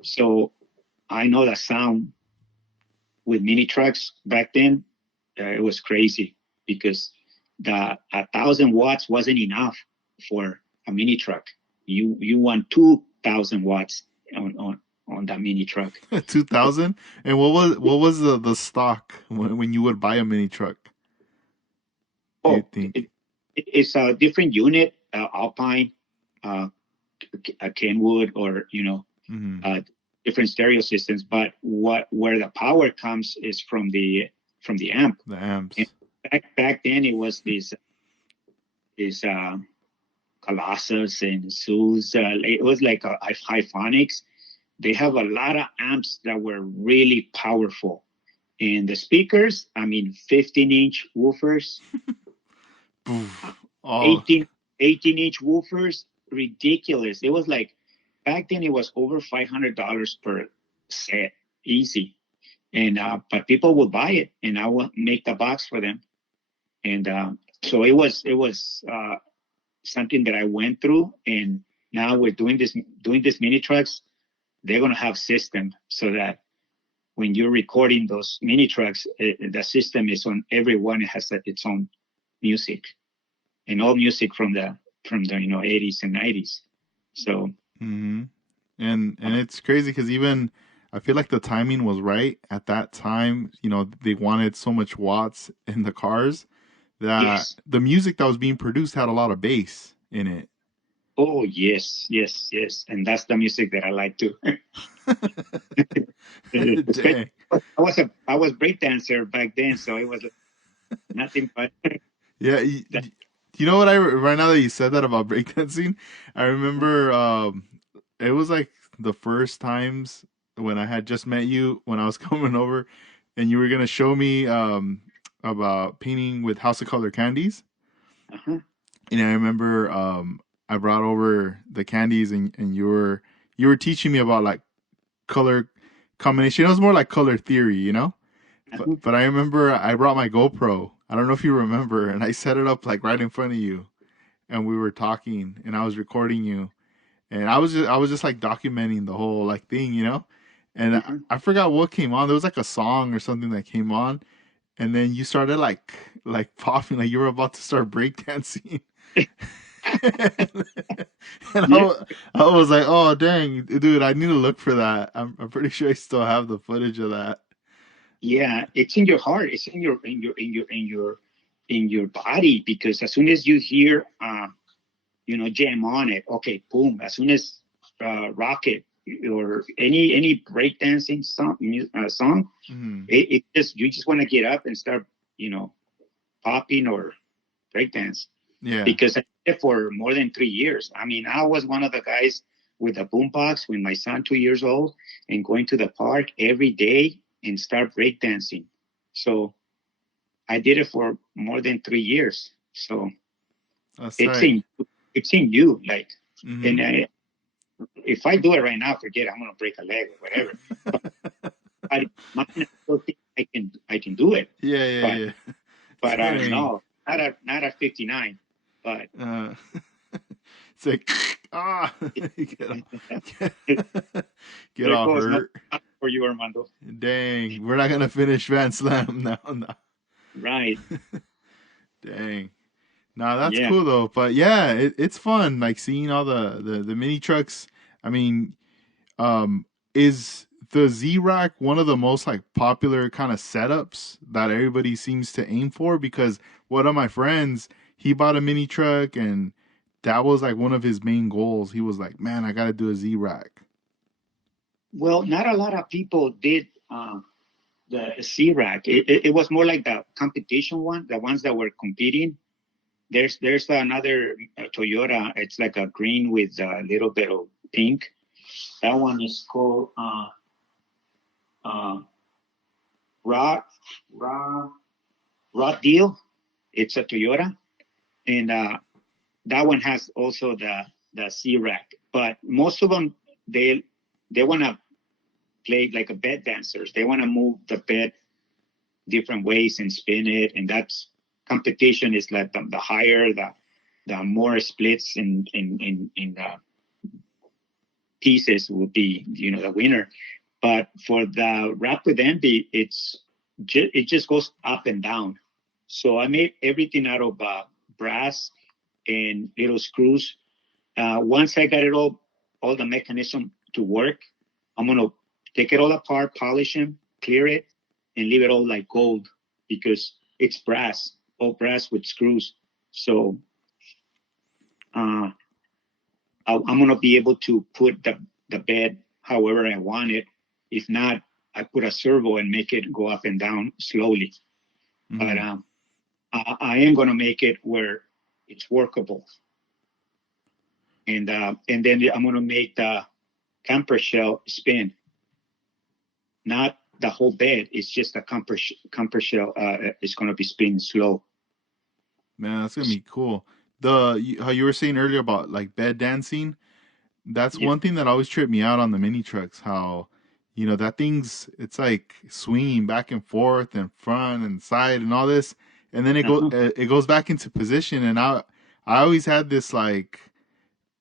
So I know the sound with mini trucks back then. It was crazy because the 1,000 watts wasn't enough for a mini truck. You want 2,000 watts on that mini truck. 2000. And what was the stock when you would buy a mini truck, do you Oh, think? it's a different unit, Alpine, uh, Kenwood, or Hmm. uh, different stereo systems. But where the power comes is from the amp. The And amps. back then it was this Colossus and Zeus. It was like a Hyphonics. They have a lot of amps that were really powerful. And the speakers, I mean, 15-inch woofers, Poof. All 18, 18-inch woofers, ridiculous. It was like, back then it was over $500 per set, easy. And but people would buy it, and I would make the box for them. And so it was something that I went through, and now we're doing this mini trucks. They're gonna have system so that when you're recording those mini trucks, the system is on every one. It has its own music, and all music from the 80s and 90s. So hmm and it's crazy because even I feel like the timing was right at that time. They wanted so much watts in the cars that yes, the music that was being produced had a lot of bass in it. oh yes, yes, yes, and that's the music that I like too. Especially, Dang. I was breakdancer back then, so it was nothing but Yeah. that. You know what? Right now that you said that about breakdancing, I remember it was like the first times when I had just met you when I was coming over, and you were gonna show me about painting with House of Color candies. Uh-huh. And I remember I brought over the candies, and you were teaching me about like color combination. It was more like color theory. But Uh-huh. but I remember I brought my GoPro. I don't know if you remember, and I set it up like right in front of you, and we were talking, and I was recording you, and I was just like documenting the whole like thing. And I, Uh-huh. I forgot what came on. There was like a song or something that came on, and then you started like popping, like you were about to start breakdancing. And Yeah, I was like, oh dang, dude, I need to look for that. I'm pretty sure I still have the footage of that. yeah, it's in your heart. It's in your body, because as soon as you hear jam on it, okay, boom. As soon as rocket or any breakdancing song, Hmm. it just you just want to get up and start, you know, popping or breakdance, Yeah. because I did it for more than 3 years. I mean, I was one of the guys with a boombox with my son, 2 years old, and going to the park every day and start breakdancing. So I did it for more than 3 years. So That's it's tight. in it's in you, like, Hmm. and if I do it right now, forget it, I'm gonna break a leg or whatever. But I, mine, I still think I can do it, Yeah, but yeah, yeah. Dang. no, not at 59, but. Uh, it's like ah, get, get There all goes hurt. nothing for you, Armando. Dang, we're not gonna finish Van Slam now. No. Right. Dang. Nah, that's Yeah. cool though. But yeah, it's fun like seeing all the mini trucks. I mean, um, is the Z Rack one of the most like popular kind of setups that everybody seems to aim for? Because one of my friends, he bought a mini truck, and that was like one of his main goals. He was like, man, I got to do a Z-Rack. Well, not a lot of people did the C-Rack. It was more like the competition one, the ones that were competing. There's another Toyota. It's like a green with a little bit of pink. That one is called Raw Raw Raw Deal. It's a Toyota, and that one has also the C-Rack. But most of them they want to play like a bed dancers. They want to move the bed different ways and spin it, and that's competition is like the higher the more splits in the pieces will be the winner. But for the Rap with Envy, it just goes up and down. So I made everything out of brass and little screws. Once I got it all the mechanism to work, I'm gonna take it all apart, polish them, clear it, and leave it all like gold because it's brass, all brass with screws. So I'm gonna be able to put the bed however I want it. If not, I put a servo and make it go up and down slowly. Mm-hmm. But I am gonna make it where it's workable. And then I'm gonna make the camper shell spin. Not the whole bed. It's just a camper shell. It's gonna be spinning slow. Man, that's gonna be cool. How you were saying earlier about like bed dancing, that's one thing that always tripped me out on the mini trucks. How that it's like swinging back and forth and front and side and all this, and then it goes back into position. And I always had this like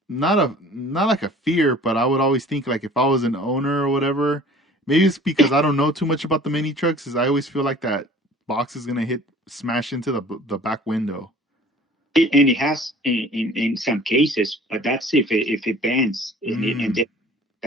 not like a fear, but I would always think like if I was an owner or whatever. Maybe it's because I don't know too much about the mini trucks. Is I always feel like that box is gonna smash into the back window. And it has in some cases, but that's if it bends and the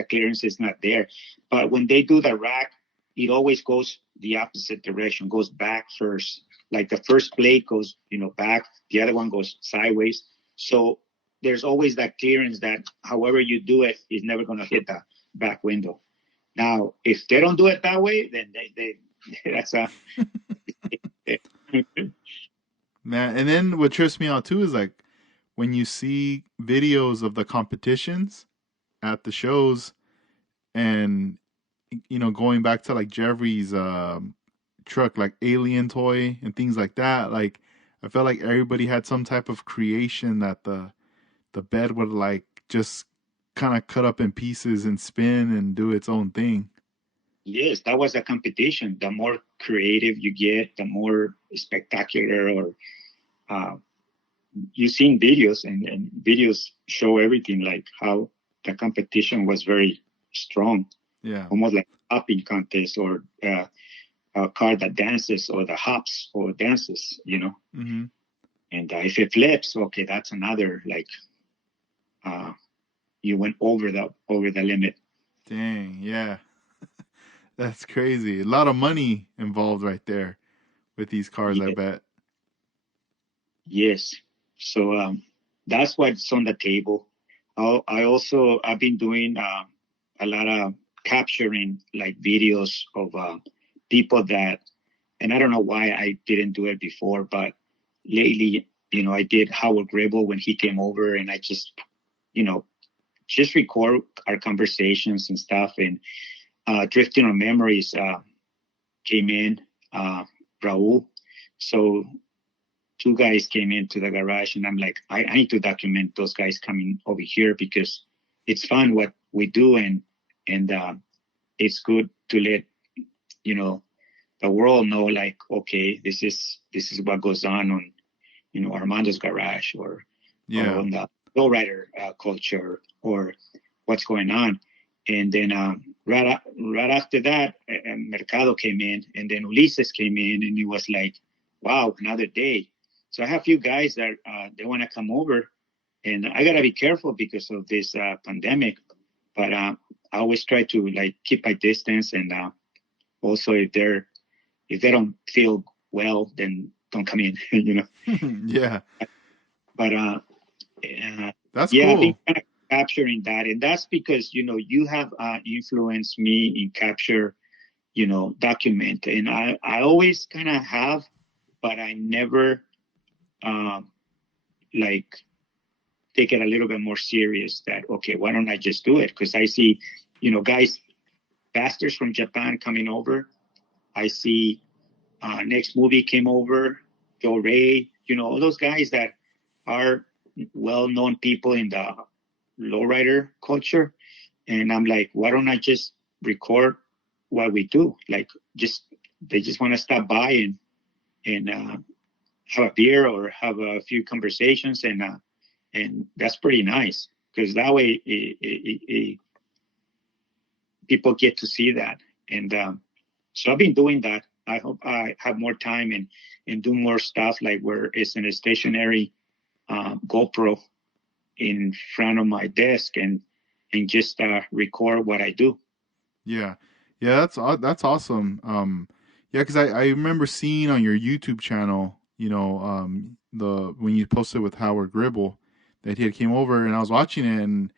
clearance is not there. But when they do the rack, it always goes the opposite direction, goes back first. Like the first blade goes back, the other one goes sideways. So there's always that clearance that however you do it is never gonna hit the back window. Now, if they don't do it that way, then that's a man. And then what trips me out too is like when you see videos of the competitions at the shows, and going back to like Jeffrey's truck, like Alien Toy and things like that. Like I felt like everybody had some type of creation that the bed would like just kind of cut up in pieces and spin and do its own thing. Yes, that was a competition. The more creative you get, the more spectacular. Or you've seen videos, and videos show everything, like how the competition was very strong. Yeah, almost like hopping contest or a car that dances or the hops or dances. Mm-hmm. And if it flips, okay, that's another like. You went over the limit. Dang, yeah. That's crazy. A lot of money involved right there with these cars, I bet. Yes. So that's what's on the table. I've been doing a lot of capturing like videos of people that, and I don't know why I didn't do it before, but lately, I did Howard Gribble when he came over, and I just record our conversations and stuff. And Drifting on Memories came in, Raul. So two guys came into the garage, and I'm like, I need to document those guys coming over here because it's fun what we do, and it's good to let the world know, like, okay, this is what goes on Armando's garage or on the lowrider culture or what's going on. And then right after that, Mercado came in, and then Ulises came in, and it was like, wow, another day. So I have a few guys that they want to come over, and I gotta be careful because of this pandemic. But I always try to like keep my distance, and also if they don't feel well, then don't come in. Yeah. But That's yeah, I've been cool. kind of capturing that, and that's because you have influenced me in capture, document, and I always kind of have, but I never um, like take it a little bit more serious. That okay, why don't I just do it? Because I see, guys, pastors from Japan coming over. I see next movie came over, Joe Ray, all those guys that are well-known people in the lowrider culture. And I'm like, why don't I just record what we do? Like, just they just want to stop by and have a beer or have a few conversations, and that's pretty nice because that way people get to see that. And so I've been doing that. I hope I have more time and do more stuff like where it's in a stationary GoPro in front of my desk and just record what I do. Yeah, yeah, that's awesome. Yeah, because I remember seeing on your YouTube channel, the when you posted with Howard Gribble that he had came over, and I was watching it, and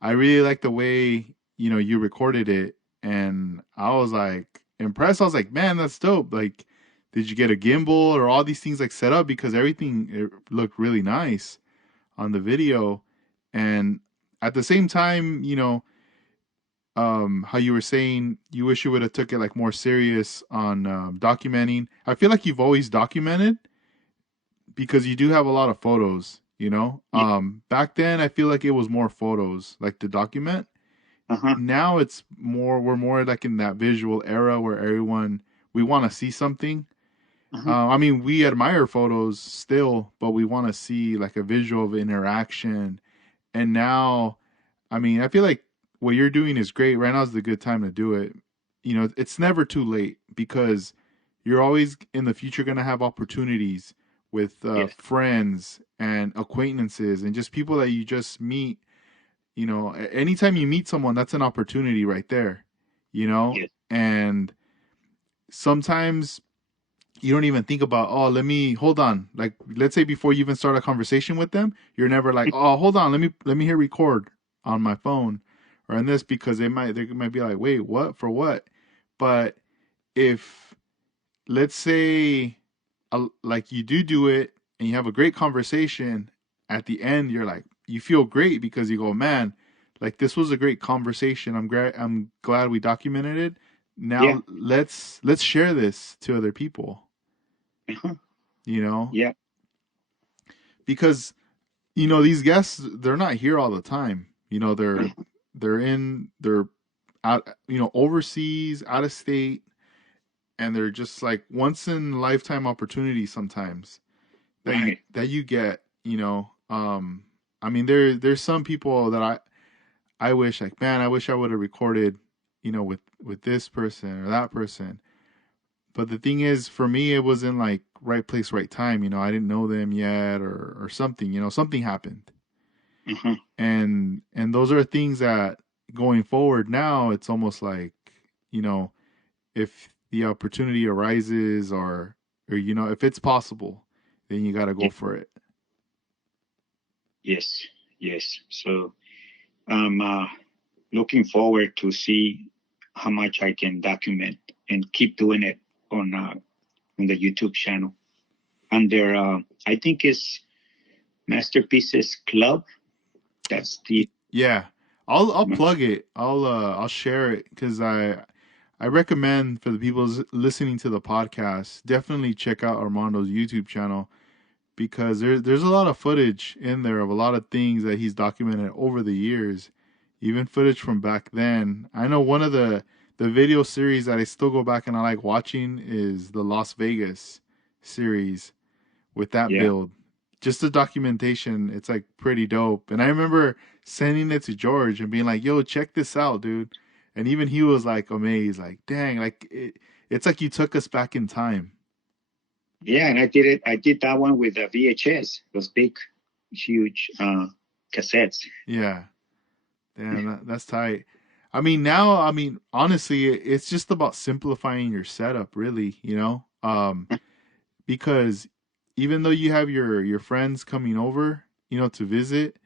I really liked the way you recorded it, and I was like impressed. I was like, man, that's dope. Like, did you get a gimbal or all these things like set up because everything it looked really nice on the video, and at the same time, how you were saying you wish you would have took it like more serious on documenting. I feel like you've always documented because you do have a lot of photos. Yeah. Back then I feel like it was more photos like to document. Uh-huh. Now it's more, we're more like in that visual era where everyone, we want to see something. Uh-huh. I mean, we admire photos still, but we want to see like a visual of interaction. And now, I mean, I feel like what you're doing is great. Right now is the good time to do it. It's never too late because you're always in the future going to have opportunities with Yes. friends and acquaintances and just people that you just meet. Anytime you meet someone, that's an opportunity right there, Yes. and sometimes you don't even think about, oh, let me hold on, like let's say before you even start a conversation with them, you're never like, oh, hold on, let me hit record on my phone or in this, because they might be like, wait, what, for what? But if, let's say, like you do it and you have a great conversation, at the end you're like, you feel great because you go, man, like this was a great conversation, I'm glad we documented it. Yeah. Now let's share this to other people, Uh-huh. you know Yeah. because these guests, they're not here all the time. Uh-huh. They're out, overseas, out of state, and they're just like once in a lifetime opportunities sometimes Right. that you get. I mean, there's some people that I wish, like, man, I wish I would have recorded, with this person or that person. But the thing is, for me, it wasn't like right place, right time. I didn't know them yet, or something. Something happened, Uh-huh. and those are things that going forward now, it's almost like, you know, if the opportunity arises, or if it's possible, then you got to go Yeah. for it. Yes. Yes. So I'm looking forward to see how much I can document and keep doing it on the YouTube channel. Under I think it's Masterpieces Club. That's the Yeah, I'll plug it. I'll share it because I recommend for the people listening to the podcast, definitely check out Armando's YouTube channel, because there's a lot of footage in there of a lot of things that he's documented over the years, even footage from back then. I know one of the video series that I still go back and I like watching is the Las Vegas series with that yeah. build. Just the documentation, it's like pretty dope. And I remember sending it to George and being like, "Yo, check this out, dude." And even he was like amazed, like, "Dang, like it's like you took us back in time." Yeah, and I did it. I did that one with the VHS, those big, huge cassettes. Yeah. Damn, that's tight. I mean, now, I mean, honestly, it's just about simplifying your setup, really, because even though you have your friends coming over, to visit,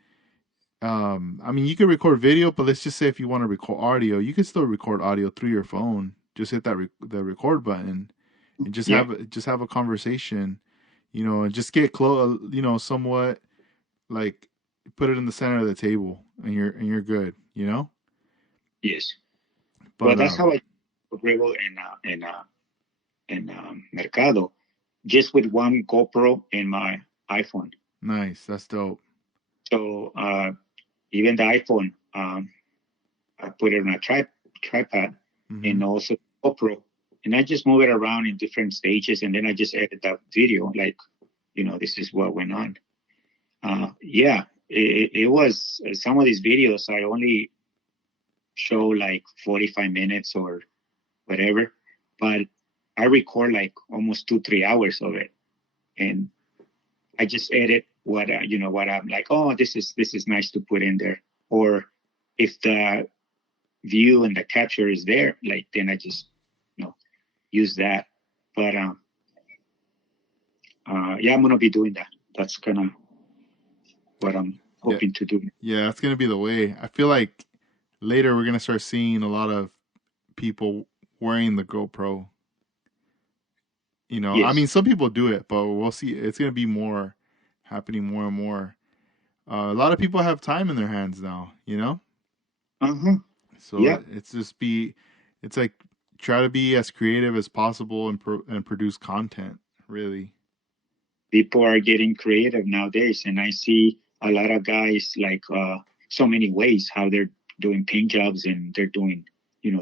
I mean, you can record video, but let's just say if you want to record audio, you can still record audio through your phone. Just hit that the record button and Yeah. just have a conversation, and just get close, somewhat like put it in the center of the table, and you're good, Yes. Well, But that's how I rebel in Mercado, just with one GoPro in my iPhone. nice, that's dope. So even the iPhone, I put it on a tripod Hmm. and also GoPro, and I just move it around in different stages, and then I just edit that video like, this is what went on. Yeah, it was some of these videos I only show like 45 minutes or whatever, but I record like almost 2-3 hours of it, and I just edit what I'm like. Oh, this is nice to put in there, or if the view and the capture is there, like then I just use that. But yeah, I'm gonna be doing that. That's kind of what I'm Yeah, hoping to do. yeah, that's gonna be the way. I feel like later we're gonna start seeing a lot of people wearing the GoPro. I mean, Yes. some people do it, but we'll see. It's gonna be more happening more and more. A lot of people have time in their hands now. Uh-huh. So Yeah. it's like try to be as creative as possible and produce content. Really. People are getting creative nowadays, and I see a lot of guys like so many ways how they're doing paint jobs, and they're doing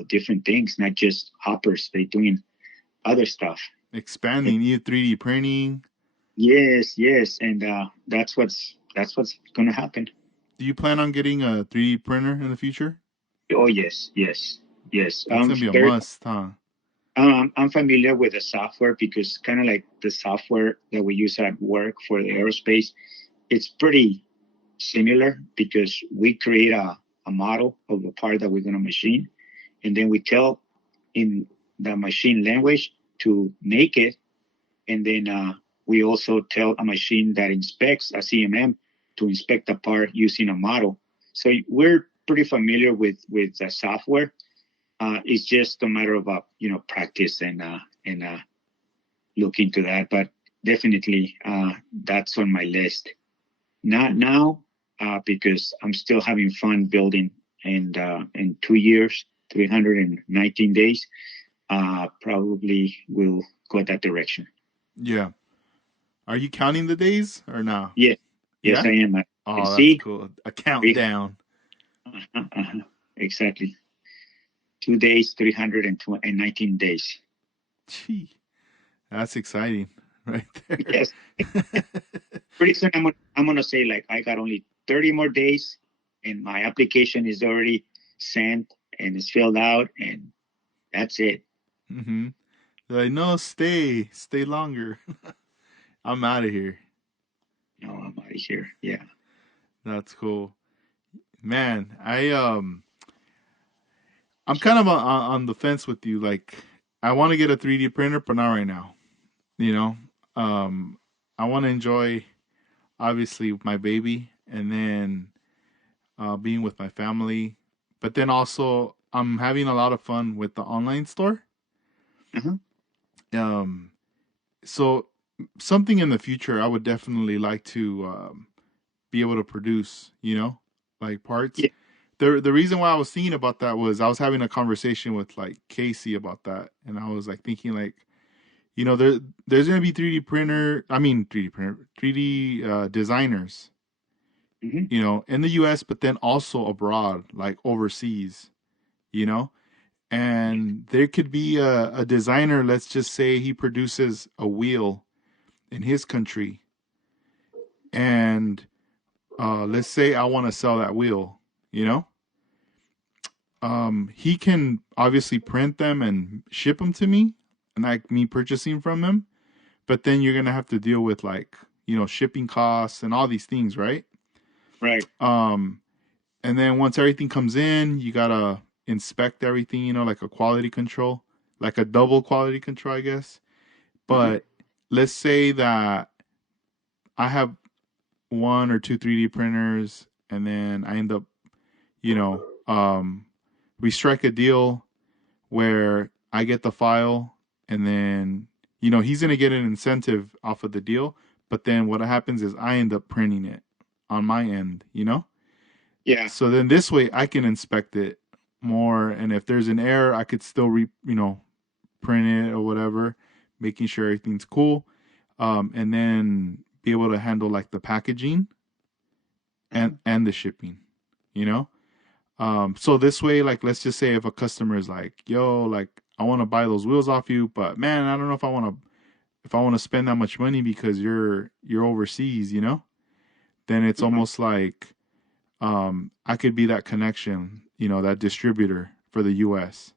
different things, not just hoppers. They're doing other stuff. And Expanding, you 3D printing. yes, yes, and that's what's gonna happen. Do you plan on getting a 3D printer in the future? Oh yes, yes, yes. That's gonna be a Very must, huh? I'm familiar with the software, because kind of like the software that we use at work for the aerospace, it's pretty similar, because we create a model of the part that we're going to machine, and then we tell in the machine language to make it, and then we also tell a machine that inspects a CMM to inspect the part using a model. So we're pretty familiar with the software. It's just a matter of practice and look into that. But definitely that's on my list. Not now, because I'm still having fun building, and in 2 years, 319 days, probably will go that direction. Yeah. Are you counting the days or no? Yeah, yes, Yeah? I am. I can Oh, that's see. cool. A countdown. Exactly. 2 days, 319 days. Gee, that's exciting right there. Yes. Pretty soon I'm gonna say like I got only 30 more days, and my application is already sent and it's filled out, and that's it. Hmm. They're like, no, stay longer. I'm out of here. No, I'm out of here. Yeah. That's cool. Man, I'm kind of on the fence with you. Like, I want to get a 3D printer, but not right now. You know, um, I want to enjoy obviously my baby, and then being with my family. But then also, I'm having a lot of fun with the online store. Uh-huh. Um, so something in the future, I would definitely like to be able to produce. Like parts. Yeah. The reason why I was thinking about that was I was having a conversation with like Casey about that, and I was like thinking like, there's gonna be 3D printer, 3D designers, Hmm. in the U.S., but then also abroad, like overseas, you know. And there could be a designer. Let's just say he produces a wheel in his country, and let's say I want to sell that wheel, you know. He can obviously print them and ship them to me, and like me purchasing from him. But then you're gonna have to deal with like shipping costs and all these things, right? Right. Um, and then once everything comes in, you gotta inspect everything, like a quality control, like a double quality control, I guess. Uh-huh. But let's say that I have one or two 3D printers, and then I end up, you know, we strike a deal where I get the file, and then he's gonna get an incentive off of the deal. But then what happens is I end up printing it on my end. Yeah. So then this way I can inspect it more, and if there's an error, I could still print it or whatever, making sure everything's cool, and then be able to handle like the packaging and the shipping, you know. So this way, like, let's just say if a customer is like, "Yo, like, I want to buy those wheels off you, but man, I don't know if I want to spend that much money because you're overseas. Then it's Mhm. almost like I could be that connection, that distributor for the U.S.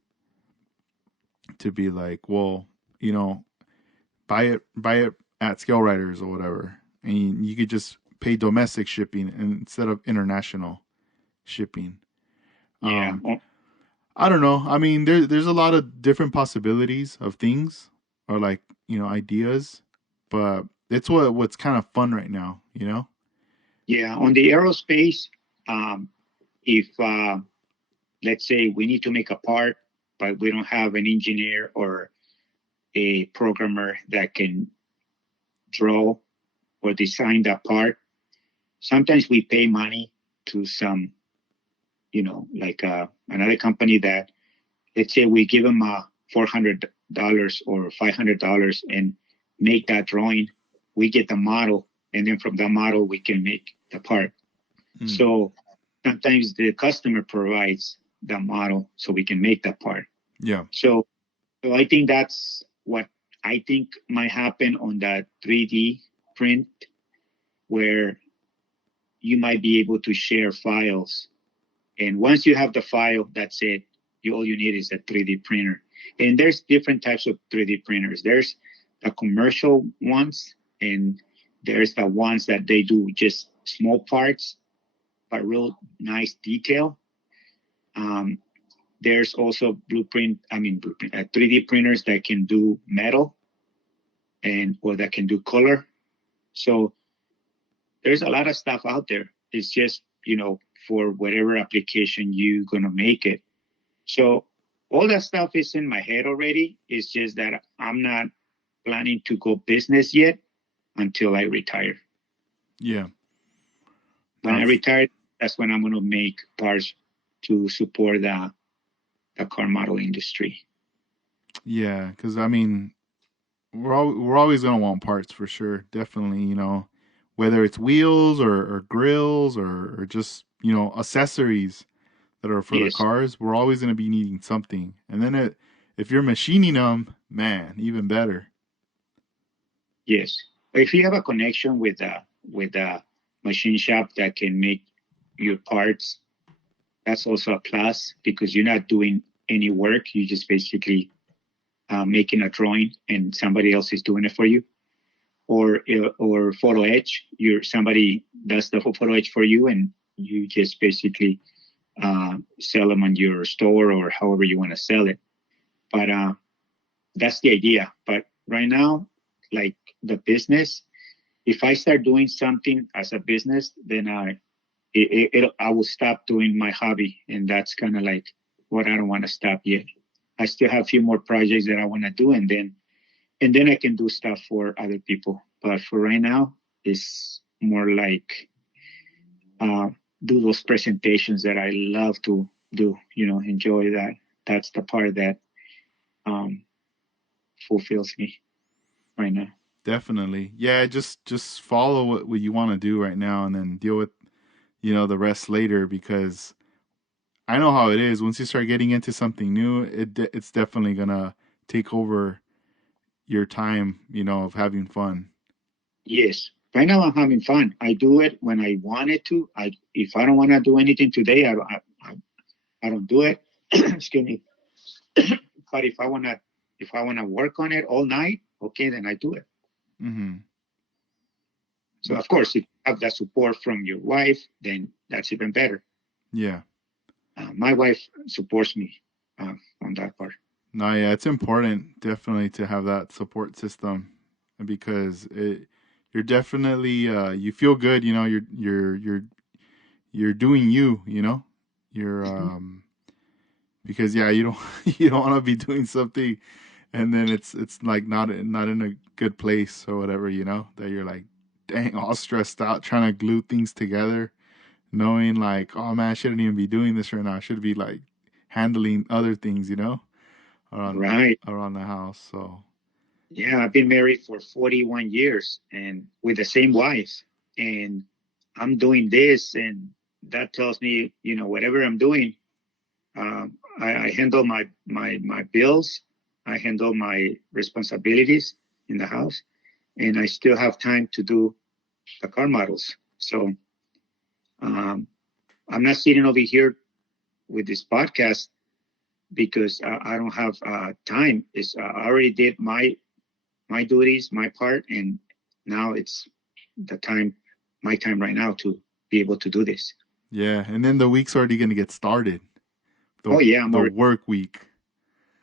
to be like, well, you know, buy it at Scale Riders or whatever, and you could just pay domestic shipping instead of international shipping. Yeah. I don't know. I mean, there's a lot of different possibilities of things or like ideas, but it's what's kind of fun right now. Yeah. On the aerospace, if let's say we need to make a part, but we don't have an engineer or a programmer that can draw or design that part, sometimes we pay money to some, like another company that, let's say we give them $400 or $500 and make that drawing. We get the model, and then from the model we can make the part. Mm. So sometimes the customer provides the model so we can make that part. Yeah. So I think that's what I think might happen on that 3D print, where you might be able to share files. And once you have the file, that's it. All you need is a 3D printer. And there's different types of 3D printers. There's the commercial ones, and there's the ones that they do just small parts, but real nice detail. There's also 3D printers that can do metal or that can do color. So there's a lot of stuff out there. It's just, for whatever application you're going to make it. So all that stuff is in my head already. It's just that I'm not planning to go business yet until I retire. Yeah. When I retire, that's when I'm going to make parts to support the car model industry. Yeah, because I mean, we're always gonna want parts for sure. Definitely, whether it's wheels or grills or just accessories that are for the Yes. cars, we're always gonna be needing something. And then if you're machining them, man, even better. Yes. If you have a connection with a machine shop that can make your parts, that's also a plus, because you're not doing any work. You just basically making a drawing, and somebody else is doing it for you. Or photo etch, somebody does the photo etch for you, and you just basically sell them on your store or however you want to sell it. But that's the idea. But right now, like the business, if I start doing something as a business, then I will stop doing my hobby, and that's kind of like what I don't want to stop yet. I still have a few more projects that I want to do, and then I can do stuff for other people. But for right now, it's more like do those presentations that I love to do. Enjoy that. That's the part that fulfills me right now. Definitely, yeah. Just follow what you want to do right now, and then deal with the rest later, because I know how it is. Once you start getting into something new, it's definitely gonna take over your time, of having fun. Yes. Right now I'm having fun. I do it when I wanted to. If I don't want to do anything today, I don't do it. Excuse me. But if I wanna work on it all night, okay, then I do it. Mm-hmm. So of course, if you have that support from your wife, then that's even better. Yeah. My wife supports me on that part. No, yeah, it's important definitely to have that support system, because you're you're definitely you feel good. You know, you're doing you. You know, you're Mhm. because yeah, you don't you don't want to be doing something and then it's like not in a good place or whatever. You know, that you're like, dang, all stressed out trying to glue things together, knowing like, oh man, I shouldn't even be doing this right now. I should be like handling other things. You know, around Right. around the house. So Yeah, I've been married for 41 years and with the same wife. And I'm doing this, and that tells me, whatever I'm doing, I handle my bills, I handle my responsibilities in the house, and I still have time to do the car models. So um, I'm not sitting over here with this podcast because I don't have time. I already did my duties, my part, and now it's the time, my time right now to be able to do this. yeah, and then the week's already gonna get started. Oh The yeah, the work week.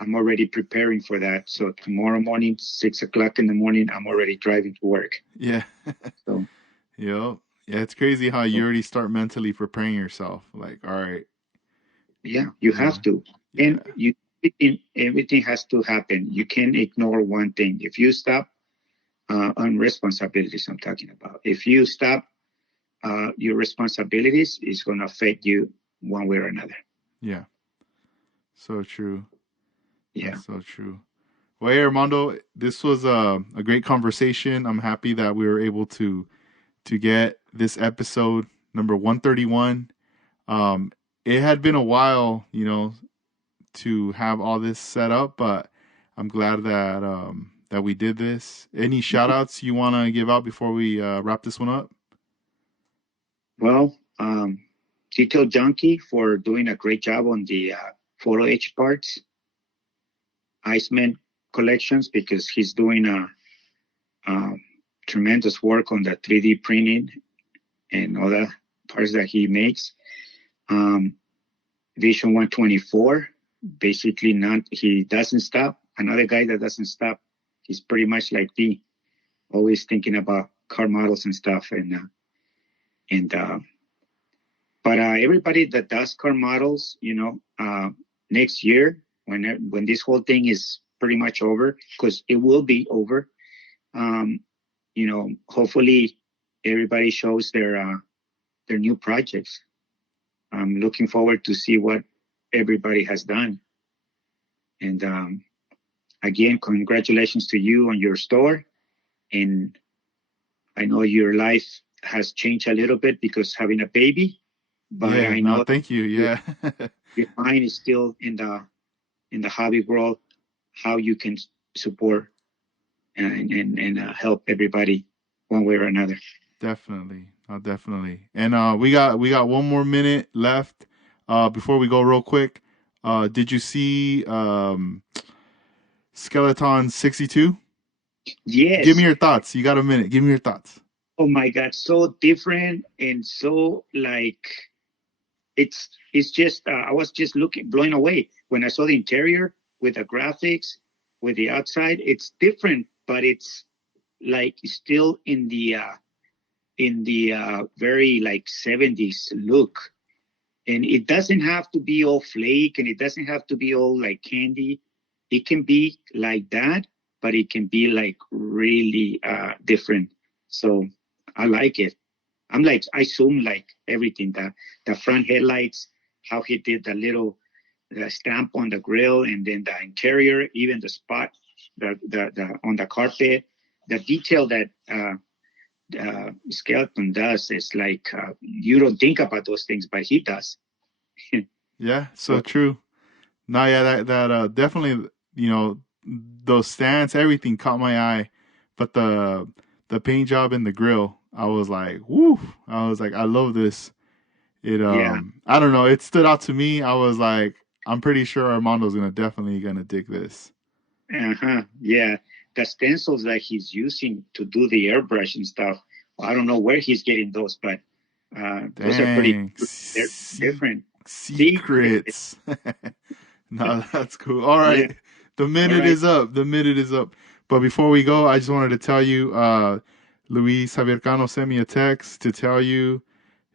I'm already preparing for that. So tomorrow morning, 6 o'clock in the morning, I'm already driving to work. Yeah. So, Yep. Yeah, it's crazy how so you already start mentally preparing yourself. Like, all right, yeah, you yeah, have to, yeah, and everything has to happen. You can't ignore one thing. If you stop on responsibilities, I'm talking about. If you stop your responsibilities, it's going to affect you one way or another. yeah. So true. Yeah. That's so true. Well, hey, Armando, this was a great conversation. I'm happy that we were able to get this episode number 131. Um, it had been a while, you know, to have all this set up, but I'm glad that we did this. Any shout outs you want to give out before we wrap this one up? Well, Tito Junkie for doing a great job on the photo H parts, Iceman collections, because he's doing a tremendous work on the 3D printing and other parts that he makes. Um, Vision 124, basically not, he doesn't stop. Another guy that doesn't stop. He's pretty much like me, always thinking about car models and stuff. And but everybody that does car models, next year when this whole thing is pretty much over, because it will be over, um, hopefully everybody shows their new projects. I'm looking forward to see what everybody has done. And again, congratulations to you on your store. And I know your life has changed a little bit because having a baby, but Yeah, I no, know thank you. your, Yeah. your mind is still in the hobby world, how you can support and help everybody one way or another. Definitely. Definitely. And we got 1 more minute left before we go real quick. Did you see Skeleton 62? Give me Yes. your thoughts. You got a minute. Give me your thoughts. Oh my God. So different and so like it's just I was just looking blown away when I saw the interior with the graphics, with the outside. It's different, but it's like still in the very like 70s look. And it doesn't have to be all flake and it doesn't have to be all like candy. It can be like that, but it can be like really different. So I like it. I'm like, I zoom like everything, the front headlights, how he did the stamp on the grill, and then the interior, even the spot, the on the carpet, the detail that Skeleton does is like, you don't think about those things, but he does. Yeah, so So true. No, yeah, that definitely, you know, those stands, everything caught my eye, but the paint job and the grill, I was like, woo! I was like, I love this. It yeah, I don't know, it stood out to me. I was like, I'm pretty sure Armando's definitely gonna dig this. yeah, the stencils that he's using to do the airbrush and stuff. I don't know where he's getting those, but those are pretty. Dang, They're different. Secret. secrets. No, that's cool. All Yeah. right, the All minute right. is up. The minute is up. But before we go, I just wanted to tell you, Luis Javier Cano sent me a text to tell you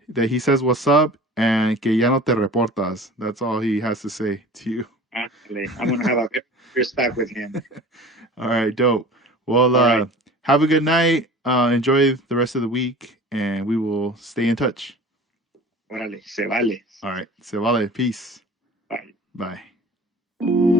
that he says what's up and que ya no te reportas. That's all he has to say to you. Actually, I'm gonna have a good respect with him. All right, dope. Well, All right. have a good night. Enjoy the rest of the week, and we will stay in touch. Órale, se vale. All right, se vale. Peace. Bye. Bye.